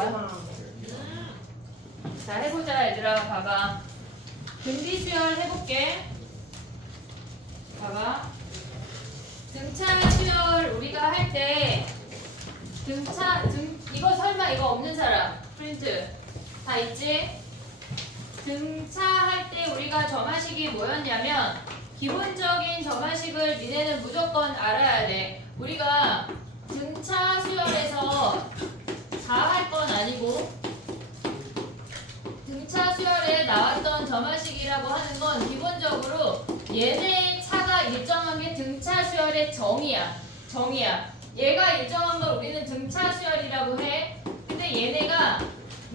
하는 거야? 자, 해보자 얘들아. 봐봐. 등비 수열 해볼게. 봐봐. 등차 수열 우리가 할 때 이거 설마 이거 없는 사람 프린트 다 있지? 등차 할 때 우리가 점화식이 뭐였냐면 기본적인 점화식을 니네는 무조건 알아야 돼. 우리가 등차 수열에서 다 할 건 아니고 등차 수열에 나왔던 점화식이라고 하는 건 기본적으로 얘네의 차가 일정한 게 등차 수열의 정의야. 얘가 일정한 걸 우리는 등차 수열이라고 해. 근데 얘네가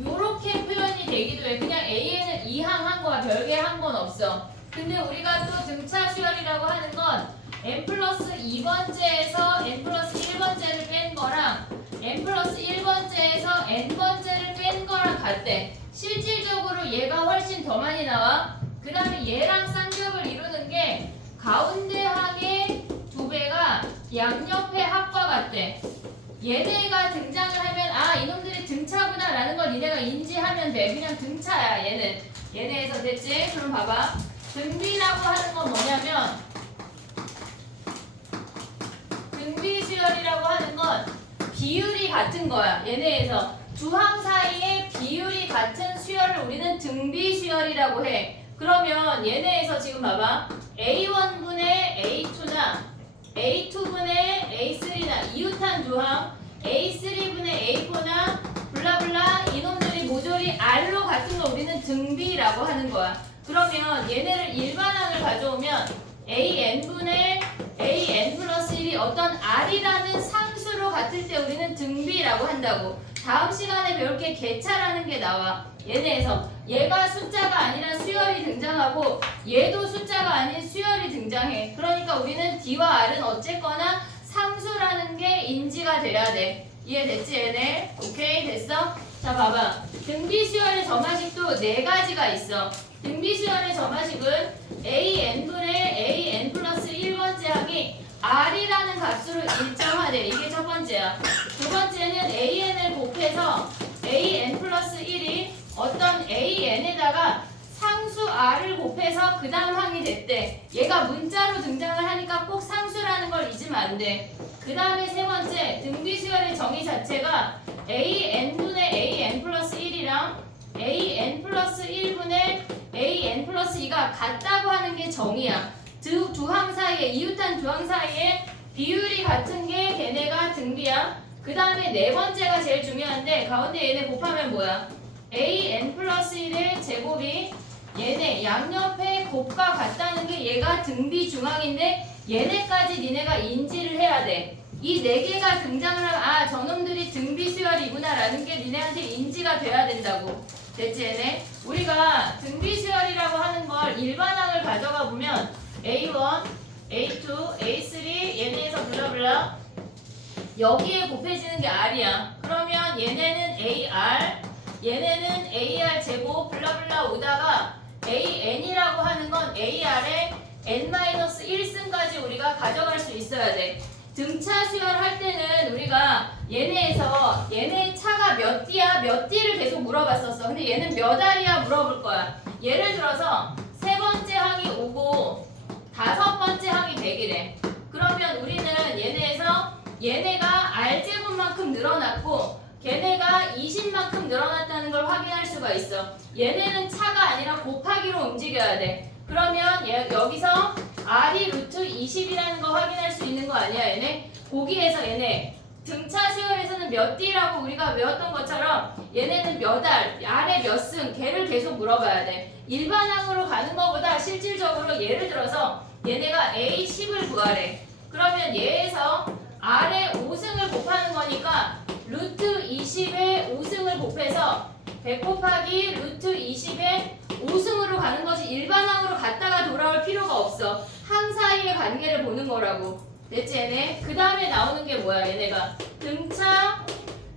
요렇게 표현이 되기도 해. 그냥 AN을 이항한 거야. 별개 한 건 없어. 근데 우리가 또 등차 수열이라고 하는 건 n 플러스 2번째에서 n 플러스 1번째를 뺀 거랑 n 플러스 1번째에서 n번째를 뺀 거랑 같대. 실질적으로 얘가 훨씬 더 많이 나와. 그 다음에 얘랑 쌍벽을 이루는 게 가운데 항의 2배가 양옆의 합과 같대. 얘네가 등장을 하면 아 이놈들이 등차구나 라는 걸 니네가 인지하면 돼. 그냥 등차야 얘네에서 됐지? 그럼 봐봐. 등비라고 하는 건 뭐냐면 등비 수열이라고 하는 건 비율이 같은 거야. 얘네에서 두 항 사이의 비율이 같은 수열을 우리는 등비 수열이라고 해. 그러면 얘네에서 지금 봐봐. A1분의 A2나 A2분의 A3나 이웃한 두 항 A3분의 A4나 블라블라 이놈들이 모조리 R로 같은 걸 우리는 등비라고 하는 거야. 그러면 얘네를 일반항을 가져오면 AN분의 AN 플러스 1이 어떤 R이라는 상수로 같을 때 우리는 등비라고 한다고. 다음 시간에 배울 게 개차라는 게 나와. 얘네에서 얘가 숫자가 아니라 수열이 등장하고 얘도 숫자가 아닌 수열이 등장해. 그러니까 우리는 D와 R은 어쨌거나 상수라는 게 인지가 돼야 돼. 이해됐지 얘네? 오케이 됐어? 자 봐봐. 등비수열의 점화식도 4가지가 있어. 등비수열의 점화식은 AN분의 AN 플러스 1번째 항이 R이라는 값으로 일정하대. 이게 첫 번째야. 두 번째는 AN을 곱해서 AN 플러스 1이 어떤 AN에다가 상수 R을 곱해서 그 다음 항이 됐대. 얘가 문자로 등장을 하니까 꼭 상수라는 걸 잊으면 안 돼. 그 다음에 세 번째, 등비수열의 정의 자체가 AN분의 AN 플러스 1이랑 AN 플러스 1분의 AN 플러스 2가 같다고 하는 게 정의야. 두 항 사이에, 이웃한 두 항 사이에 비율이 같은 게 걔네가 등비야. 그 다음에 네 번째가 제일 중요한데 가운데 얘네 곱하면 뭐야? AN 플러스 1의 제곱이 얘네 양옆의 곱과 같다는 게 얘가 등비 중항인데 얘네까지 니네가 인지를 해야 돼. 이 네 개가 등장을 하면 아 저놈들이 등비 수열이구나 라는 게 니네한테 인지가 돼야 된다고. 됐지 얘네? 우리가 등비 수열이라고 하는 걸 일반항을 가져가 보면 A1, A2, A3 얘네에서 블라블라 여기에 곱해지는 게 R이야. 그러면 얘네는 AR 얘네는 AR 제곱 블라블라 오다가 AN이라고 하는 건 AR의 N-1승까지 우리가 가져갈 수 있어야 돼. 등차 수열할 때는 우리가 얘네에서 얘네 차가 몇 D야 몇 D를 계속 물어봤었어. 근데 얘는 몇 R이야 물어볼 거야. 예를 들어서 세 번째 항이 5고 다섯 번째 항이 100이래. 그러면 우리는 얘네에서 얘네가 R제곱만큼 늘어났고 걔네가 20만큼 늘어났다는 걸 확인할 수가 있어. 얘네는 차가 아니라 곱하기로 움직여야 돼. 그러면 여기서 R이 루트 20이라는 거 확인할 수 있는 거 아니야 얘네? 거기에서 얘네 등차 수열에서는 몇 D라고 우리가 외웠던 것처럼 얘네는 몇 R, R의 몇 승, 걔를 계속 물어봐야 돼. 일반항으로 가는 것보다 실질적으로 예를 들어서 얘네가 A10을 구하래. 그러면 얘에서 R의 5승을 곱하는 거니까 루트 20의 5승을 곱해서 100 곱하기 루트 20의 5승으로 가는 것이 일반항으로 갔다가 돌아올 필요가 없어. 항 사이의 관계를 보는 거라고. 됐지 얘네? 그 다음에 나오는 게 뭐야 얘네가? 등차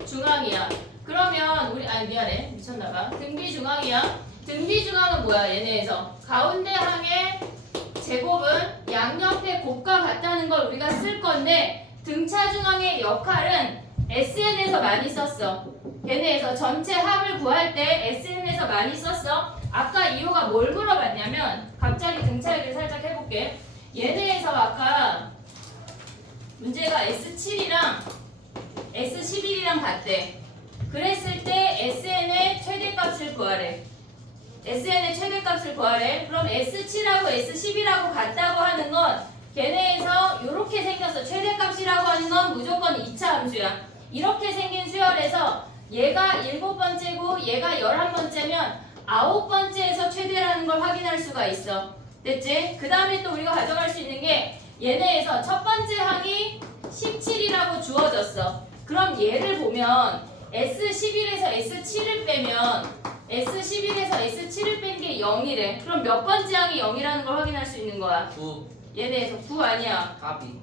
중항이야. 그러면 우리 미안해 미쳤나봐. 등비 중항이야. 등비 중항은 뭐야 얘네에서? 가운데 항의 제곱은 양옆의 곱과 같다는 걸 우리가 쓸 건데 등차 중항의 역할은 SN에서 많이 썼어. 얘네에서 전체 합을 구할 때 SN에서 많이 썼어. 아까 이호가 뭘 물어봤냐면 갑자기 등차얘기를 살짝 해볼게. 얘네에서 아까 문제가 S7이랑 S11이랑 같대. 그랬을 때 SN의 최대값을 구하래. SN의 최대값을 구하래. 그럼 S7하고 S11하고 같다고 하는 건 걔네에서 이렇게 생겼어. 최대값이라고 하는 건 무조건 2차 함수야. 이렇게 생긴 수열에서 얘가 7번째고 얘가 11번째면 9번째에서 최대라는 걸 확인할 수가 있어. 됐지? 그 다음에 또 우리가 가져갈 수 있는 게 얘네에서 첫 번째 항이 17이라고 주어졌어. 그럼 얘를 보면 S11에서 S7을 빼면 S11에서 S7을 뺀 게 0이래. 그럼 몇 번째 항이 0이라는 걸 확인할 수 있는 거야? 9 얘네에서 9 아니야. 까비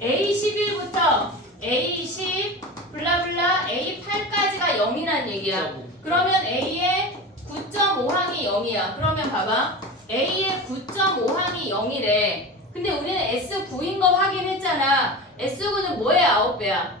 A11부터 A10 블라블라 A8까지가 0이란 얘기야. 그러면 A의 9.5항이 0이야. 그러면 봐봐. A의 9.5항이 0이래. 근데 우리는 S9인 거 확인했잖아. S9는 뭐의 9배야?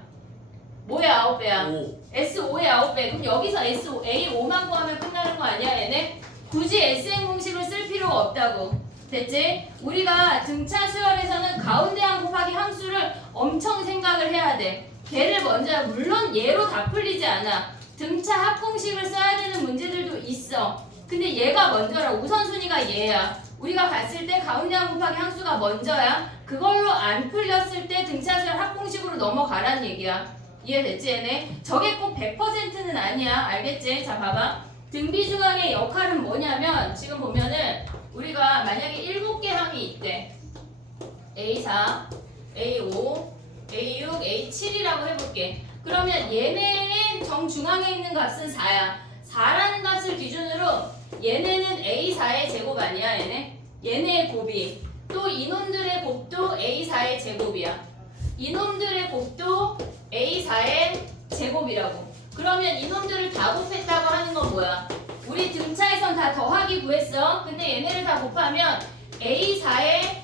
뭐의 9배야? 5 S5의 9배. 그럼 여기서 S5, A5만 구하면 끝나는 거 아니야, 얘네? 굳이 SN 공식을 쓸 필요가 없다고. 됐지? 우리가 등차 수열에서는 가운데 항 곱하기 함수를 엄청 생각을 해야 돼. 걔를 먼저, 물론 얘로 다 풀리지 않아. 등차 합공식을 써야 되는 문제들도 있어. 근데 얘가 먼저라. 우선순위가 얘야. 우리가 봤을 때 가운데 항 곱하기 함수가 먼저야. 그걸로 안 풀렸을 때 등차 수열 합공식으로 넘어가란 얘기야. 이해됐지 얘네? 저게 꼭 100%는 아니야. 알겠지? 자 봐봐. 등비중항의 역할은 뭐냐면 지금 보면은 우리가 만약에 7개 항이 있대. A4, A5, A6, A7이라고 해볼게. 그러면 얘네의 정중앙에 있는 값은 4야. 4라는 값을 기준으로 얘네는 A4의 제곱 아니야 얘네? 얘네의 곱이. 또 이놈들의 곱도 A4의 제곱이야. 이놈들의 곱도 A4의 제곱이라고. 그러면 이놈들을 다 곱했다고 하는 건 뭐야? 우리 등차에선 다 더하기 구했어. 근데 얘네를 다 곱하면 A4의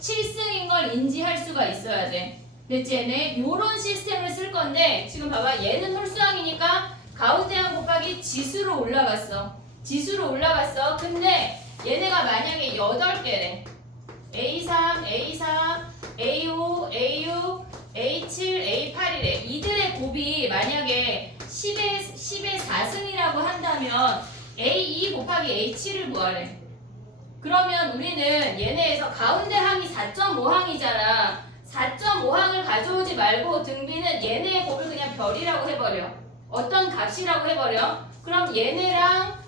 7승인 걸 인지할 수가 있어야 돼. 됐지 얘네? 요런 시스템을 쓸 건데 지금 봐봐. 얘는 홀수항이니까 가운데 항 곱하기 지수로 올라갔어. 지수로 올라갔어. 근데 얘네가 만약에 8개래. A3, A4, A5, A6, A7, A8이래. 이들의 곱이 만약에 10의 4승이라고 한다면 A2 곱하기 A7을 구하래. 그러면 우리는 얘네에서 가운데 항이 4.5항이잖아. 4.5항을 가져오지 말고 등비는 얘네의 곱을 그냥 별이라고 해버려. 어떤 값이라고 해버려. 그럼 얘네랑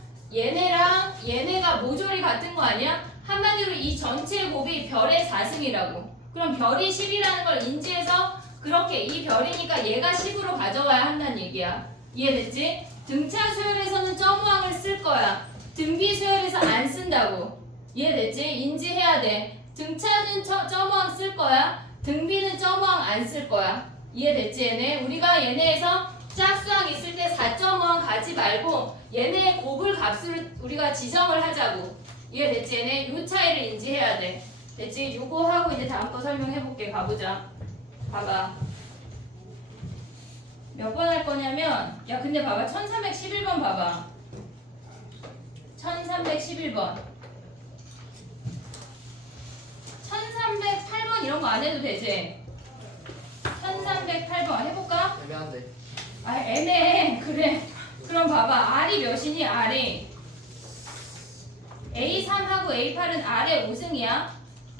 얘네가 모조리 같은 거 아니야? 한마디로 이 전체 곱이 별의 4승이라고. 그럼 별이 10이라는 걸 인지해서 그렇게 이 별이니까 얘가 10으로 가져와야 한다는 얘기야. 이해됐지? 등차 수열에서는 점호항을 쓸 거야. 등비 수열에서 안 쓴다고. 이해됐지? 인지해야 돼. 등차는 점호항 쓸 거야. 등비는 점호항 안 쓸 거야. 이해됐지 얘네? 우리가 얘네에서 짝수항 있을 때 4.5항 가지 말고 얘네의 곱을 값을 우리가 지정을 하자고. 이해됐지 얘네? 요 차이를 인지해야 돼. 됐지? 요거 하고 이제 다음 거 설명해볼게. 가보자. 봐봐. 몇 번 할 거냐면 야 근데 봐봐. 1311번 봐봐. 1311번 1308번 이런 거 안 해도 되지? 1308번 해볼까? 애매한데 아 애매해. 그래. 그럼 봐봐. R이 몇이니? R이 A3하고 A8은 R의 5승이야.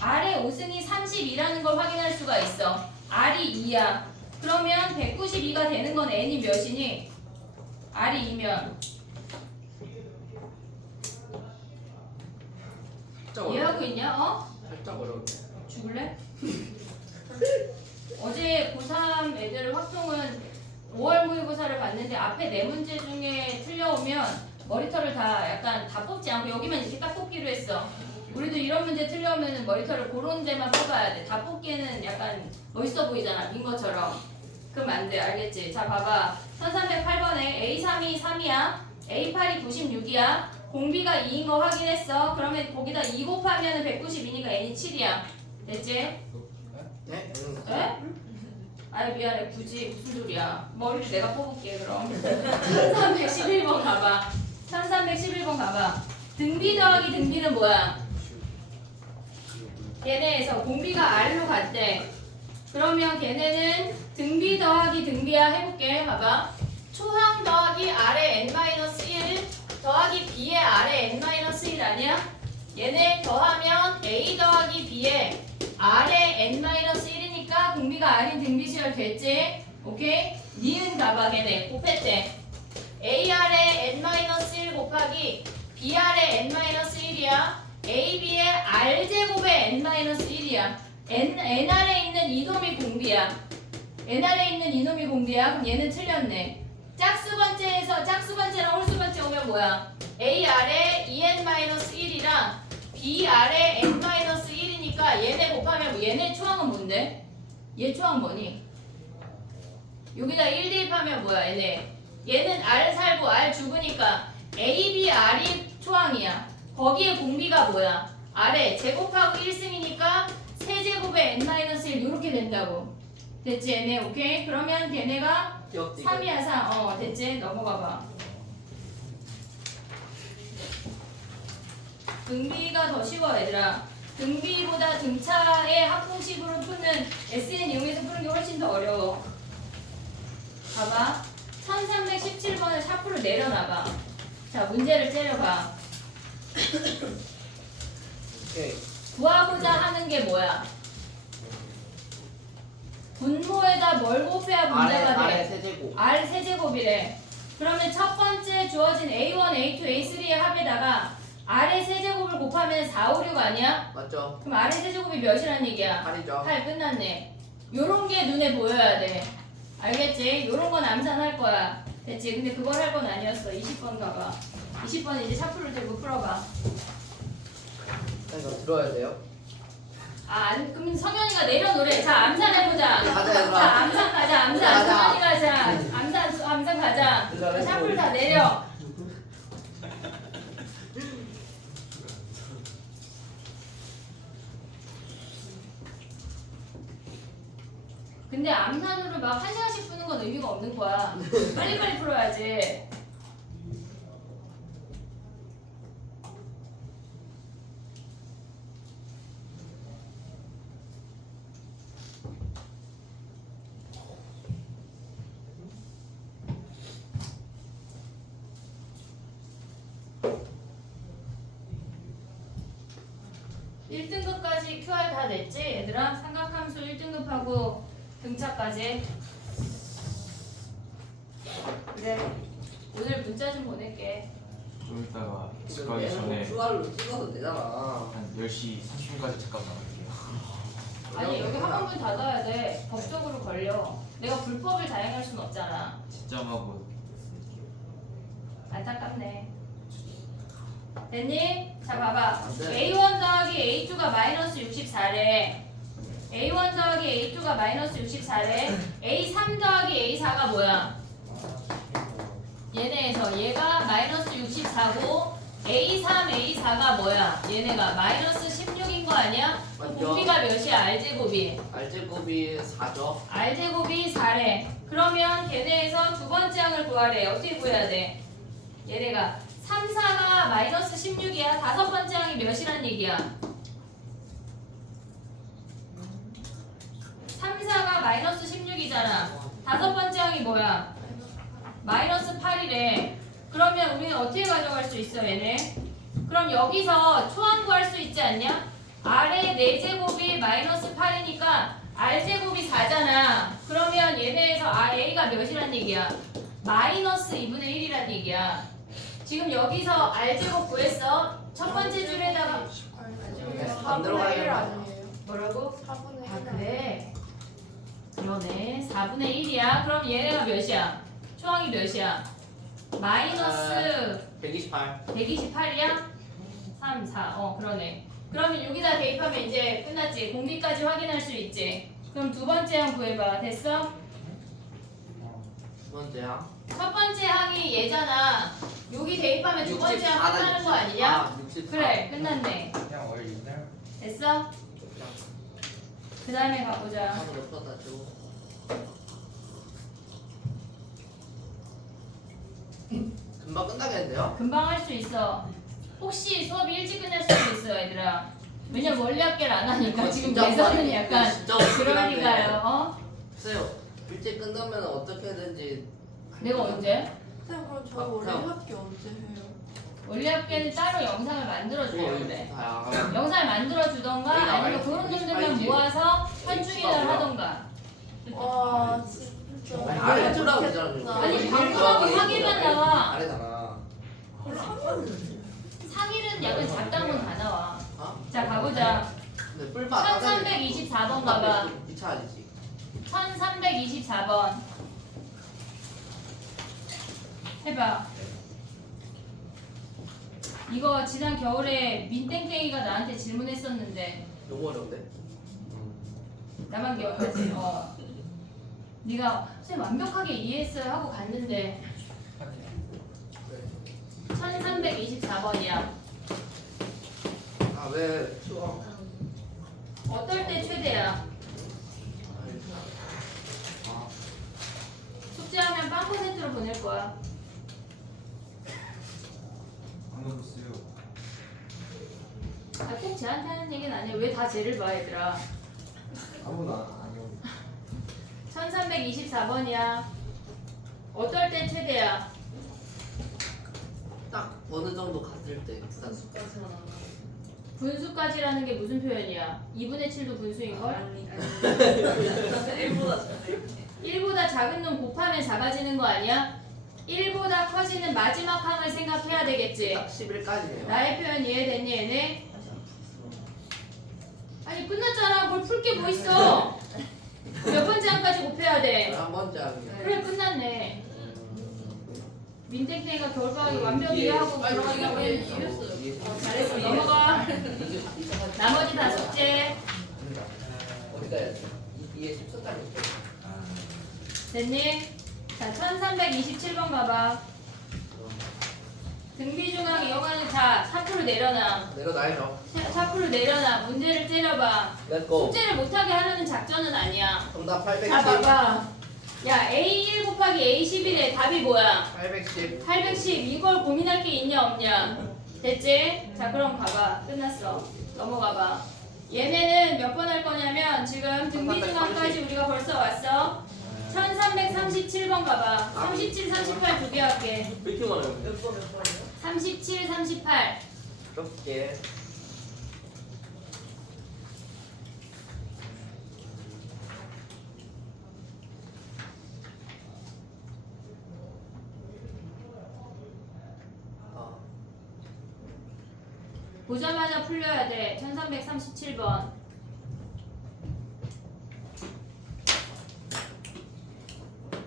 R의 5승이 32라는 걸 확인할 수가 있어. R이 2야. 그러면 192가 되는 건 N이 몇이니? R이 2면 살짝 이해하고 어려운데 있냐? 어? 살짝 어려운데 죽을래? 어제 고3 애들 확통은 5월 모의고사를 봤는데 앞에 4문제 중에 틀려오면 머리털을 다 약간 다 뽑지 않고 여기만 이렇게 딱 뽑기로 했어. 우리도 이런 문제 틀려오면 머리털을 그런 데만 뽑아야 돼. 다 뽑기에는 약간 멋있어 보이잖아. 민 것처럼. 그럼 안 돼. 알겠지? 자 봐봐. 1308번에 A3이 3이야. A8이 96이야. 공비가 2인 거 확인했어. 그러면 거기다 2 곱하면 192니까 N이 7이야. 됐지? 네? 에? 아이 미안해 굳이 무슨 소리야. 머리를 내가 뽑을게 그럼. 1311번 가봐. 1311번 가봐. 등비 더하기 등비는 뭐야? 걔네에서 공비가 R로 갔대. 그러면 걔네는 등비 더하기 등비야 해볼게. 봐봐. 초항 더하기 R의 n-1 더하기 B의 R의 n-1 아니야? 얘네 더하면 A 더하기 B의 R의 n-1이니까 공비가 R인 등비시열 됐지? 오케이? 니은 가봐 걔네 곱했대. AR의 n-1 곱하기 BR의 n-1이야. AB의 R제곱의 n-1이야. NR에 있는 이놈이 공비야. NR에 있는 이놈이 공비야. 그럼 얘는 틀렸네. 짝수번째랑 홀수번째 오면 뭐야? AR의 EN-1이랑 BR의 N-1이니까 얘네 곱하면 얘네 초항은 뭔데? 얘 초항 뭐니? 여기다 1 대입하면 뭐야 얘네? 얘는 R 살고 R 죽으니까 AB, R이 초항이야. 거기에 공비가 뭐야? R에 제곱하고 1승이니까 세제곱의 N-1 이렇게 된다고. 됐지 얘네? 오케이? 그러면 걔네가 3이야 3. 됐지? 넘어가봐. 등비가 더 쉬워 얘들아. 등비보다 등차의 합공식으로 푸는 SN 이용해서 푸는 게 훨씬 더 어려워. 봐봐. 1317번을 샤프로 내려놔봐. 자 문제를 때려봐. 오케이. 구하고자 하는 게 뭐야? 분모에다 뭘 곱해야 문제가 돼? 아래 세제곱. R 세제곱이래. 그러면 첫 번째 주어진 A1, A2, A3의 합에다가 R의 세제곱을 곱하면 4, 5, 6 아니야? 맞죠? 그럼 R의 세제곱이 몇이란 얘기야? 8이죠. 8 끝났네. 요런 게 눈에 보여야 돼. 알겠지? 요런 건 암산할 거야. 됐지? 근데 그걸 할 건 아니었어. 20번 가봐. 20번 이제 샤프를 들고 풀어봐. 이거 들어야 돼요? 그럼 성현이가 내려놓으래. 자, 암산해보자. 가자, 자, 얘들아. 암산 가자, 암산. 가자. 성현이가 자, 암산 가자. 잘했어. 샤프를 다 내려. 근데 암산으로 막 1시간씩 푸는 건 의미가 없는 거야. 빨리빨리 풀어야지. (1등급까지) QR 다 냈지 얘들아? 삼각함수 1등급하고 등차까지. 그래 오늘 문자 좀 보낼게. 좀 이따가 집 가기 전에 QR로 찍어도 되잖아. 한 10시 30분까지 잠깐 나갈게요. 아니 여기 학원문 닫아야 돼. 법적으로 걸려. 내가 불법을 다행할 순 없잖아. 직점하고 안타깝네. 됐니? 자 봐봐. 네. A1 더하기 A2가 마이너스 64래. A1 더하기 A2가 마이너스 64래. A3 더하기 A4가 뭐야? 얘네에서 얘가 마이너스 64고 A3, A4가 뭐야? 얘네가 마이너스 16인 거 아니야? 맞죠. 공비가 몇이야? R제곱이. R제곱이 4죠. R제곱이 4래. 그러면 걔네에서 두 번째 항을 구하래. 어떻게 구해야 돼? 얘네가 3, 4가 마이너스 16이야. 다섯 번째 항이 몇이란 얘기야? 3, 4가 마이너스 16이잖아. 다섯 번째 항이 뭐야? 마이너스 8이래. 그러면 우리는 어떻게 가져갈 수 있어 얘네? 그럼 여기서 초항 구할 수 있지 않냐? R의 4제곱이 마이너스 8이니까 R제곱이 4잖아. 그러면 얘네에서 A가 몇이란 얘기야? 마이너스 2분의 1이란 얘기야. 지금 여기서 R제곱 구했어. 첫 번째 줄에다가 안 들어가야 뭐라고? 4분의 1. 그래. 그러네. 4분의 1이야. 그럼 얘네가 몇이야? 초항이 몇이야? 마이너스 128. 128이야? 3, 4. 그러네. 그러면 여기다 대입하면 이제 끝났지. 공비까지 확인할 수 있지. 그럼 두 번째 항 구해봐. 됐어? 두 번째 항. 첫 번째 항이 얘잖아. 여기 대입하면 두 번째 항 끝나는 거 아니냐? 64. 그래. 끝났네. 그냥 원래 옛날 됐어? 그 다음에 가보자. 한번 높여다 줘. 금방 끝나겠는데요? 금방 할 수 있어. 혹시 수업이 일찍 끝날 수도 있어, 얘들아. 왜냐면 원래 학기를 안 하니까 지금 진짜 대선은 빠르게, 약간 진짜 그럴 빠르게. 리가요. 어? 글쎄요. 일찍 끝나면 어떻게든지. 내가 언제? 쌤 그럼 저 아, 원래 그냥- 학기 언제 해요? 원래 학기에는 따로 영상을 만들어줘요, 그래. 다야. 영상을 만들어주던가 우리가 아니면 알지. 그런 놈들만 알지. 모아서 한중일날 뭐야? 하던가. 와 진짜. 아니, 아래 보라고 그러잖아. 아니, 방송하고 상의만 나와. 아래잖아. 상일은 약간 잡다문 다 나와. 어? 자, 가보자. 근데 뿔바 1324번 가봐. 미쳐야지. 1324번. 해봐. 이거 지난 겨울에 민땡땡이가 나한테 질문했었는데 너무 어려운데? 나만 기억하지? 네가 선생님 완벽하게 이해했어요 하고 갔는데 1324번이야. 아, 왜 추워? 어떨 때 최대야? 아, 숙제하면 빵 퍼센트로 보낼 거야. 안 넣었어요. 꼭 쟤한테 하는 얘기는 아니야. 왜 다 쟤를 봐, 얘들아. 아무나 아니요. 1324번이야. 어떨 때 최대야? 딱 어느 정도 갔을 때 부산수. 분수까지라는 게 무슨 표현이야? 2분의 7도 분수인걸? 1보다 작은 놈 곱하면 작아지는 거 아니야? 1보다 커지는 마지막 항을 생각해야 되겠지? 딱 11까지네요. 나의 표현 이해됐니 얘네? 아니 끝났잖아. 뭘 풀 게 뭐 있어? 몇 번째 항까지 곱해야 돼? 한 번째 하기요. 그래 끝났네. 민땡땡이가 겨울방학에 완벽히 이해하고 들어가기가 왜 잘했어. 넘어가. 나머지 다 숙제. 어디 가야지? 이게 14달이 됐니? 자 1327번 가봐. 등비중앙 이용하는 자 4% 내려놔. 내려놔야죠. 4% 내려놔. 문제를 때려봐. 렛고. 숙제를 못하게 하려는 작전은 아니야. 정답 810. 자 봐봐. 야 A1 곱하기 A11의 답이 뭐야? 810. 810 이걸 고민할 게 있냐 없냐? 됐지? 자 그럼 가봐. 끝났어. 넘어가봐. 얘네는 몇 번 할 거냐면 지금 등비중앙까지 우리가 벌써 왔어. 1337번 가봐. 37, 38 두 개 할게. 왜 이렇게 많아요? 37, 38. 그렇게. 보자마자 풀려야 돼. 1337번.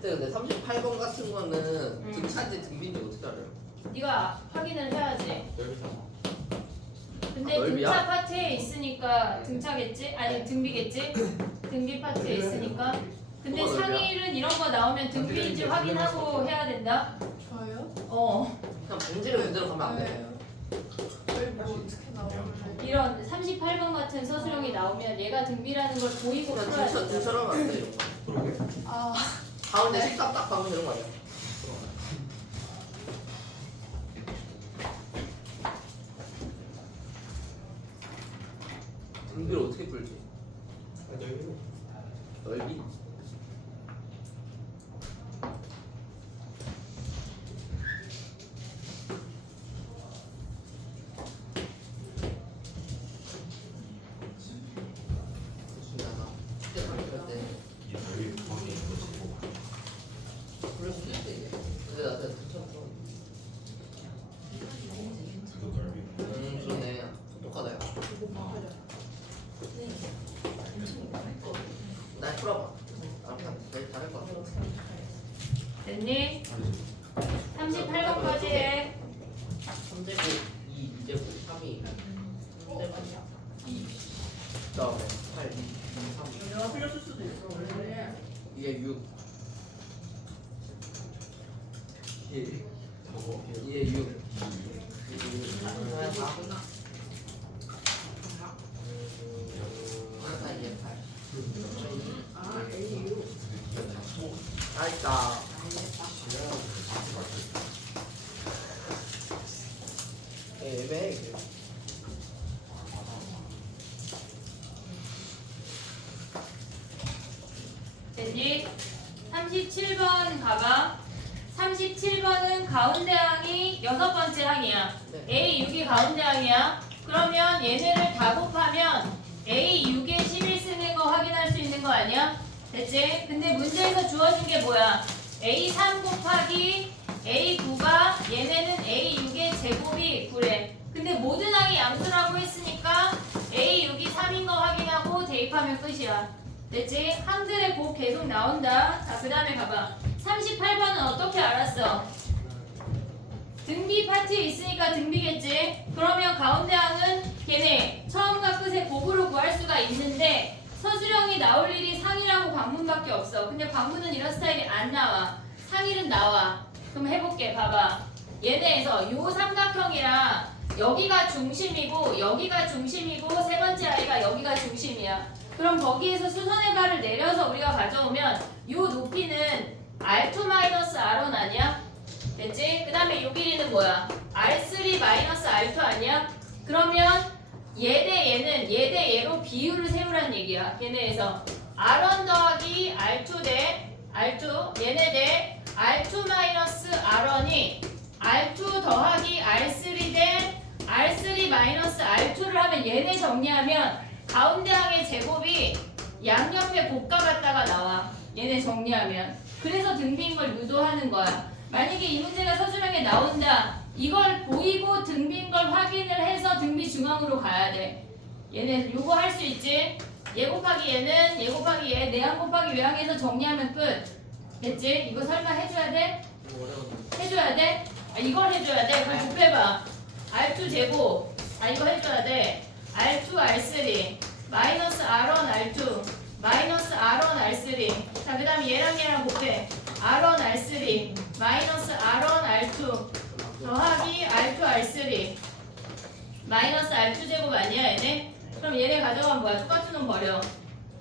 근데 38번 같은 거는 등차인지 등비인지 어떻게 알아요? 네가 확인을 해야지. 여기서. 근데 아, 넓이야? 등차 파트에 있으니까 등차겠지? 아니 등비겠지? 등비 파트에 있으니까. 근데 뭐가 넓이야? 상일은 이런 거 나오면 등비인지 확인하고 해야 된다. 저요? 그냥 봉지를 그대로 가면 안 돼. 왜요? 뭐 어떻게 나오나요? 이런 38번 같은 서술형이 나오면 얘가 등비라는 걸 보이고 그냥 풀어야 등처럼 된다. 하면 안 돼. 이런 거. 아 가운데 13 딱 박으면 되는 거 아니야? 등비를 어떻게 풀지? 넓이. 신나다. 그때 그럴 때. 그럴 수도 있대 이게. 근데 나 그냥 등처럼. 그러네. 똑똑하다 야. 날 풀어봐. 아 그냥 제일 잘할 것 같아. 됐니? 38번까지 해. 3제곱 2, 2제곱 3이 2 그다음에 8, 2, 3 내가 풀렸을 수도 있어 원래. 2에 6 1 2에 6 2에 8 아 A6. 알다. 애매해. 됐지? 37번 가봐. 37번은 가운데 항이 6번째 항이야. 네. A6이 가운데 항이야. 그러면 얘네를 다 곱하면 A6에 11 쓰는 거 확인할 수 있는 거 아니야? 됐지? 근데 문제에서 주어진 게 뭐야? A3 곱하기 A9가 얘네는 A6의 제곱이 9래. 근데 모든 항이 양수라고 했으니까 A6이 3인 거 확인하고 대입하면 끝이야. 됐지? 항들의 곱 계속 나온다. 자, 그 다음에 가봐. 38번은 어떻게 알았어? 등비 파트에 있으니까 등비겠지? 그러면 가운데 항은 걔네 처음과 끝에 곱으로 구할 수가 있는데 서술형이 나올 일이 상이라고 관문밖에 없어. 근데 관문은 이런 스타일이 안 나와. 상일은 나와. 그럼 해볼게. 봐봐. 얘네에서 요 삼각형이랑 여기가 중심이고 여기가 중심이고 세 번째 아이가 여기가 중심이야. 그럼 거기에서 수선의 발을 내려서 우리가 가져오면 요 높이는 R2-R1 아니야? 됐지? 그 다음에 요 길이는 뭐야? R3-R2 아니야? 그러면 얘 대 얘는 얘 대 얘로 비율을 세우란 얘기야. 얘네에서 R1 더하기 R2 대 R2 얘네 대 R2-R1이 R2 더하기 R3 대 R3-R2를 하면 얘네 정리하면 가운데 항의 제곱이 양옆에 곱과 같다가 나와. 얘네 정리하면. 그래서 등비인 걸 유도하는 거야. 만약에 이 문제가 서술형에 나온다. 이걸 보이고 등비인 걸 확인을 해서 등비 중앙으로 가야 돼. 얘네 요거 할 수 있지? 얘 곱하기 얘는 얘 곱하기 얘 내항 곱하기 외항에서 정리하면 끝. 됐지? 이거 설마 해줘야 돼? 해줘야 돼? 아, 이걸 해줘야 돼. 그럼 곱해봐. R2 제곱. 아 이거 해줘야 돼. R2 R3 마이너스 R1 R2 마이너스 R1 R3. 자, 그 다음에 얘랑 얘랑 곱해. R1 R3 마이너스 R1 R2 더하기 R2 R3 마이너스 R2 제곱 아니야 얘네? 그럼 얘네 가져가면 뭐야? 똑같은 놈 버려.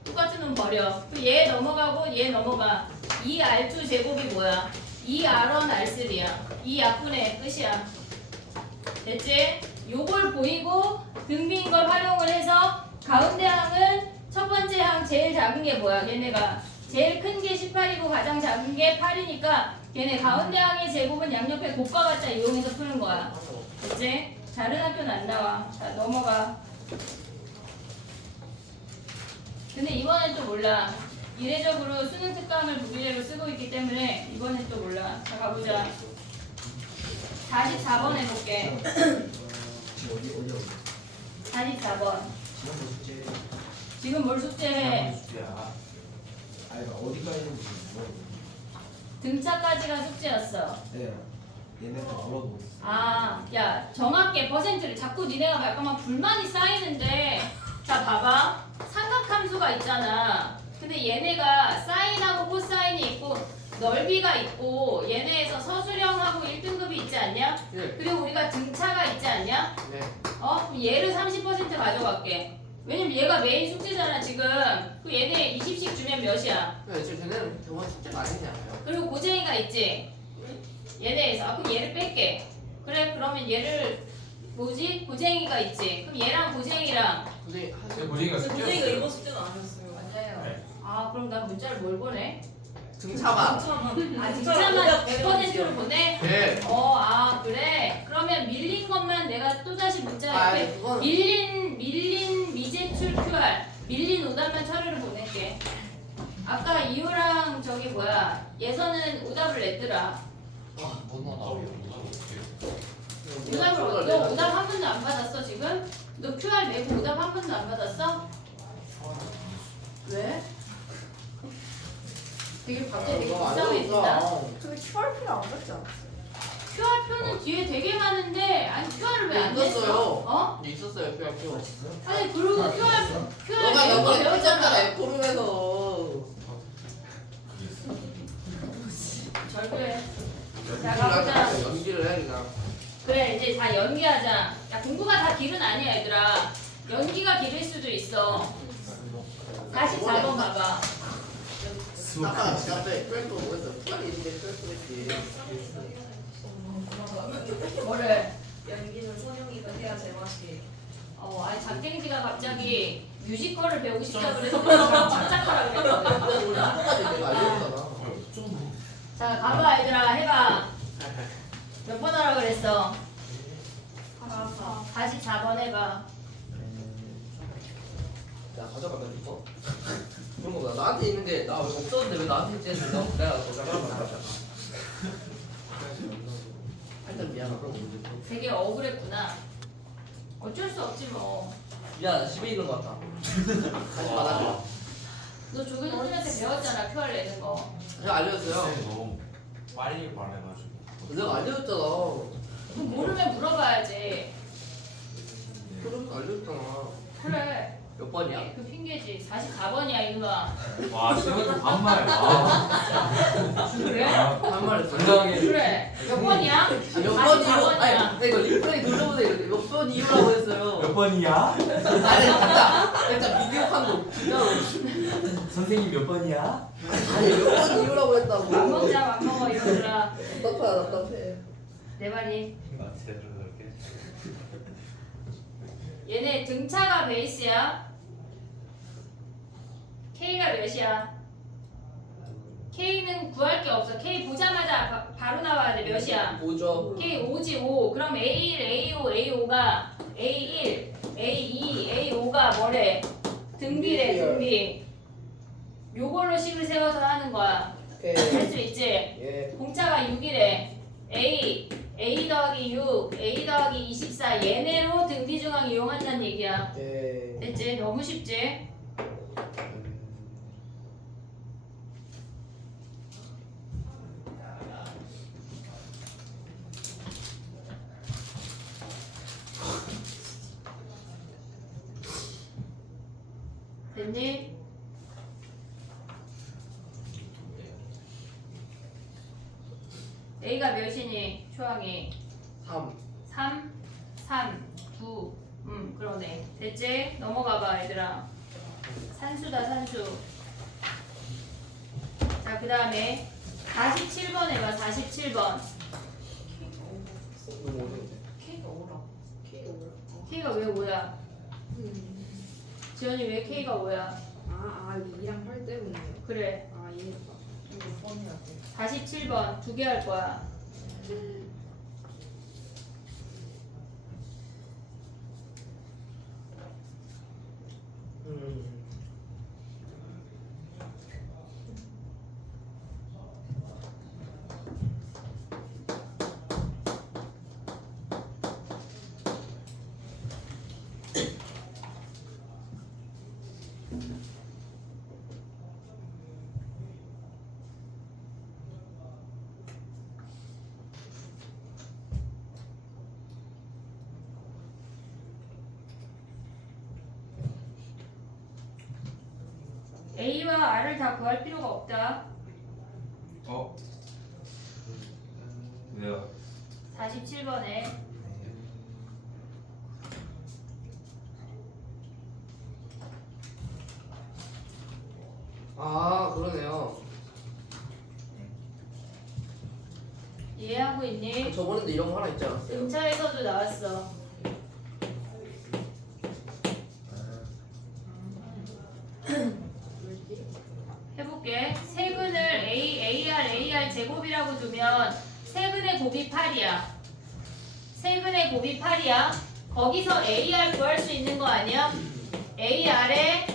똑같은 놈 버려. 그럼 얘 넘어가고 얘 넘어가. 2R2 제곱이 뭐야? 2R1 R3야. 2 약분해. 끝이야. 됐지? 요걸 보이고 등비인 걸 활용을 해서 가운데 항은 첫 번째 항 제일 작은 게 뭐야? 얘네가 제일 큰 게 18이고 가장 작은 게 8이니까 얘네 가운데 항의 제곱은 양옆에 곱과 같다 이용해서 푸는 거야. 됐지? 다른 학교는 안 나와. 자, 넘어가. 근데 이번엔 또 몰라. 이례적으로 수능 특강을 무기례로 쓰고 있기 때문에 이번엔 또 몰라. 자, 가보자. 44번 해볼게. 어디 44번. 지금 숙제 지금 뭘 숙제해? 숙제야. 아니 어디가 있는지 모르겠어. 등차까지가 숙제였어. 네. 얘네한테 물어보고 있어. 아, 야, 정확히 퍼센트를 자꾸 니네가 약간 막 불만이 쌓이는데, 자, 봐봐. 삼각함수가 있잖아. 근데 얘네가 사인하고 코사인이 있고, 넓이가 있고, 얘네에서 서술형하고 1등급이 있지 않냐? 네. 그리고 우리가 등차가 있지 않냐? 네. 그럼 얘를 30% 가져갈게. 왜냐면 얘가 메인 숙제잖아, 지금. 그 얘네 20씩 주면 몇이야? 네, 지금 쟤네는 대화 숙제가 아니잖아요. 그리고 고쟁이가 있지? 얘네에서. 그럼 얘를 뺄게. 그래, 그러면 얘를 뭐지? 고쟁이가 있지? 그럼 얘랑 고쟁이랑 근데 고쟁이가 고쟁이가 이번 숙제는 아니었어요. 맞아요. 아, 그럼 난 문자를 뭘 보내? 등차만. 아, 등차만 100%를 보내? 네. 아, 그래? 그러면 밀린 것만 내가 또다시 문자 아, 이렇게 그건 밀린 미제출 QR 밀린 오답만 처리를 보낼게. 아까 이유랑 저기 뭐야 예선은 오답을 냈더라. 너 오답 한 번도 안 받았어 지금? 너 QR 내고 오답 한 번도 안 받았어? 왜? 되게 갑자기 되게 이상해진다. 근데 QRP를 안 받지 않았어요? QR표는 뒤에 되게 많은데 아니 QR을 왜 안 냈어? 있었어요. 어? 있었어요, QR표. 아니 그리고 QR 너가 내고 이번에 배웠잖아. 삐졌잖아, 에코룸에서. 절대. 자 가보자. 연기를 해, 그냥. 그래 이제 다 연기하자. 야 공부가 다 길은 아니야 얘들아. 연기가 길일 수도 있어. 44번 가봐. 아까 지 앞에 뺄거 뭐였어? 푸알이 있는데 뺄거겠지. 뭐를? 연기는 선영이가 해야 제맛이. 아니 장땡지가 갑자기 뮤지컬을 배우고 싶다 그래서 착착하라 그랬거든. 우리 이거까지 내가 알려줬잖아. 자, 가봐 얘들아, 해봐. 몇 번 하라 그랬어? 44번 해봐. 야 가져갈까 싶어? 그런 거보다 나한테 있는 게 나 없었는데 왜 나한테 있지 했는데 내가 더 잘하는 거 같아. 하여튼 미안하다. 그런 거 문제. 되게 억울했구나. 어쩔 수 없지 뭐. 미안, 집에 있는 거 같아. 다시 받아줘. 너 조교 선생님한테 배웠잖아, QR 내는 거. 제가 알려줬어요. 너무 빨리 말해가지고. 내가 알려줬잖아. 그럼 모르면 물어봐야지. 그럼 알려줬잖아. 그래. 몇 번이야? 그 핑계지. 44번이야, 이놈아. 와, 지금 반말. 아, 그래? 한 말 했어. 당당하게. 그래. 몇 번이야? 몇 번 이후? 44번이야. 아니, 근데 이거 리플레이 돌려보세요. 이거 몇번 이후라고 했어요. 몇 번이야? 아니, 진짜 비디오 판도 진짜로. 선생님 몇 번이야? 아니, 몇 번 이후라고 했다고. 밥 먹자, 밥 먹어, 이러더라. 답답해. 내 말이. 나 제대로 그렇게. 얘네 등차가 베이스야. K가 몇이야? K는 구할 게 없어. K 보자마자 바로 나와야 돼. 몇이야? 뭐죠? K 5지 5. 그럼 A1, A5, A5가 A1, A2, A5가 뭐래? 등비래, 등비. 요걸로 식을 세워서 하는 거야. 오케이. 할 수 있지? 예. 공차가 6이래. A 더하기 6, A 더하기 24 얘네로 등비중앙 이용한다는 얘기야. 예. 됐지? 너무 쉽지? 됐니? A가 몇이니? 초항이 3. 3, 3, 9. 그러네. 됐지? 넘어가봐, 얘들아. 산수다, 산수. 자, 그 다음에 47번 해봐, 47번. 너무 어려운데. K가 오라. K가 오라. K가 왜 5야? 지연이 왜 K가 5야? 아, 2랑 8 때문에요. 그래. 아, 이해했다. 몇 번이야 돼? 47번 두 개 할 거야. A와 R을 다 구할 필요가 없다. 어? 왜요? 47번에 아, 그러네요. 이해하고 있니? 저번에도 이런 거 하나 있지 않았어요? 등차에서도 나왔어. 해볼게. 세근을 AR 제곱이라고 두면 세근의 곱이 8이야. 세근의 곱이 8이야. 거기서 AR 구할 수 있는 거 아니야? AR의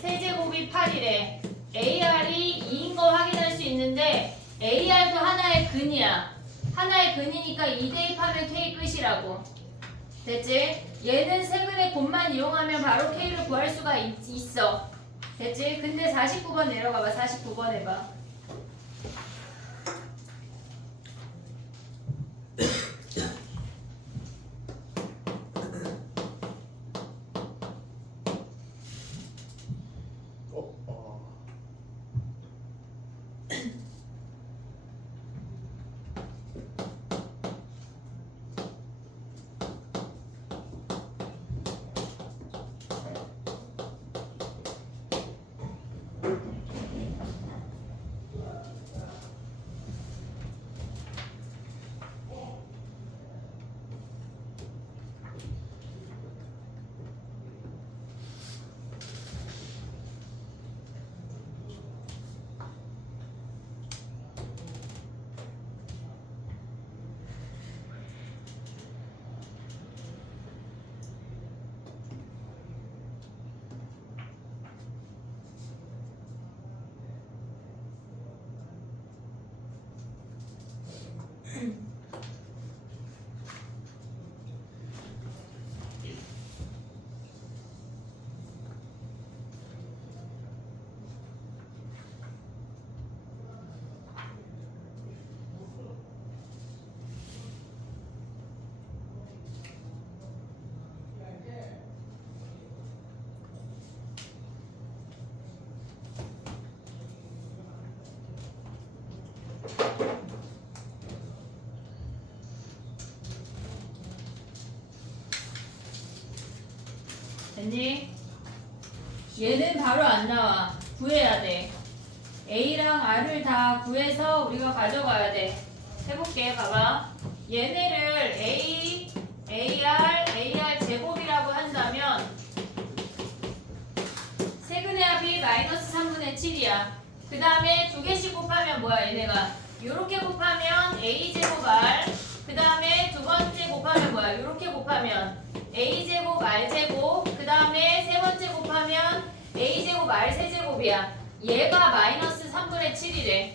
세제곱이 8이래. AR이 2인 거 확인할 수 있는데 AR도 하나의 근이야. 하나의 근이니까 2 대입하면 K 끝이라고. 됐지? 얘는 세근의 곱만 이용하면 바로 K를 구할 수가 있어. 됐지? 근데 49번 내려가봐. 49번 해봐. 됐니? 얘는 바로 안 나와. 구해야 돼. A랑 R을 다 구해서 우리가 가져가야 돼. 해볼게. 봐봐. 얘네를 A, AR 제곱이라고 한다면 세근의 합이 마이너스 3분의 7이야. 그 다음에 두 개씩 곱하면 뭐야 얘네가? 요렇게 곱하면 A제곱 R, 그 다음에 두 번째 곱하면 뭐야? 요렇게 곱하면 A제곱 R제곱, 그 다음에 세 번째 곱하면 A제곱 R 세제곱이야. 얘가 마이너스 3분의 7이래.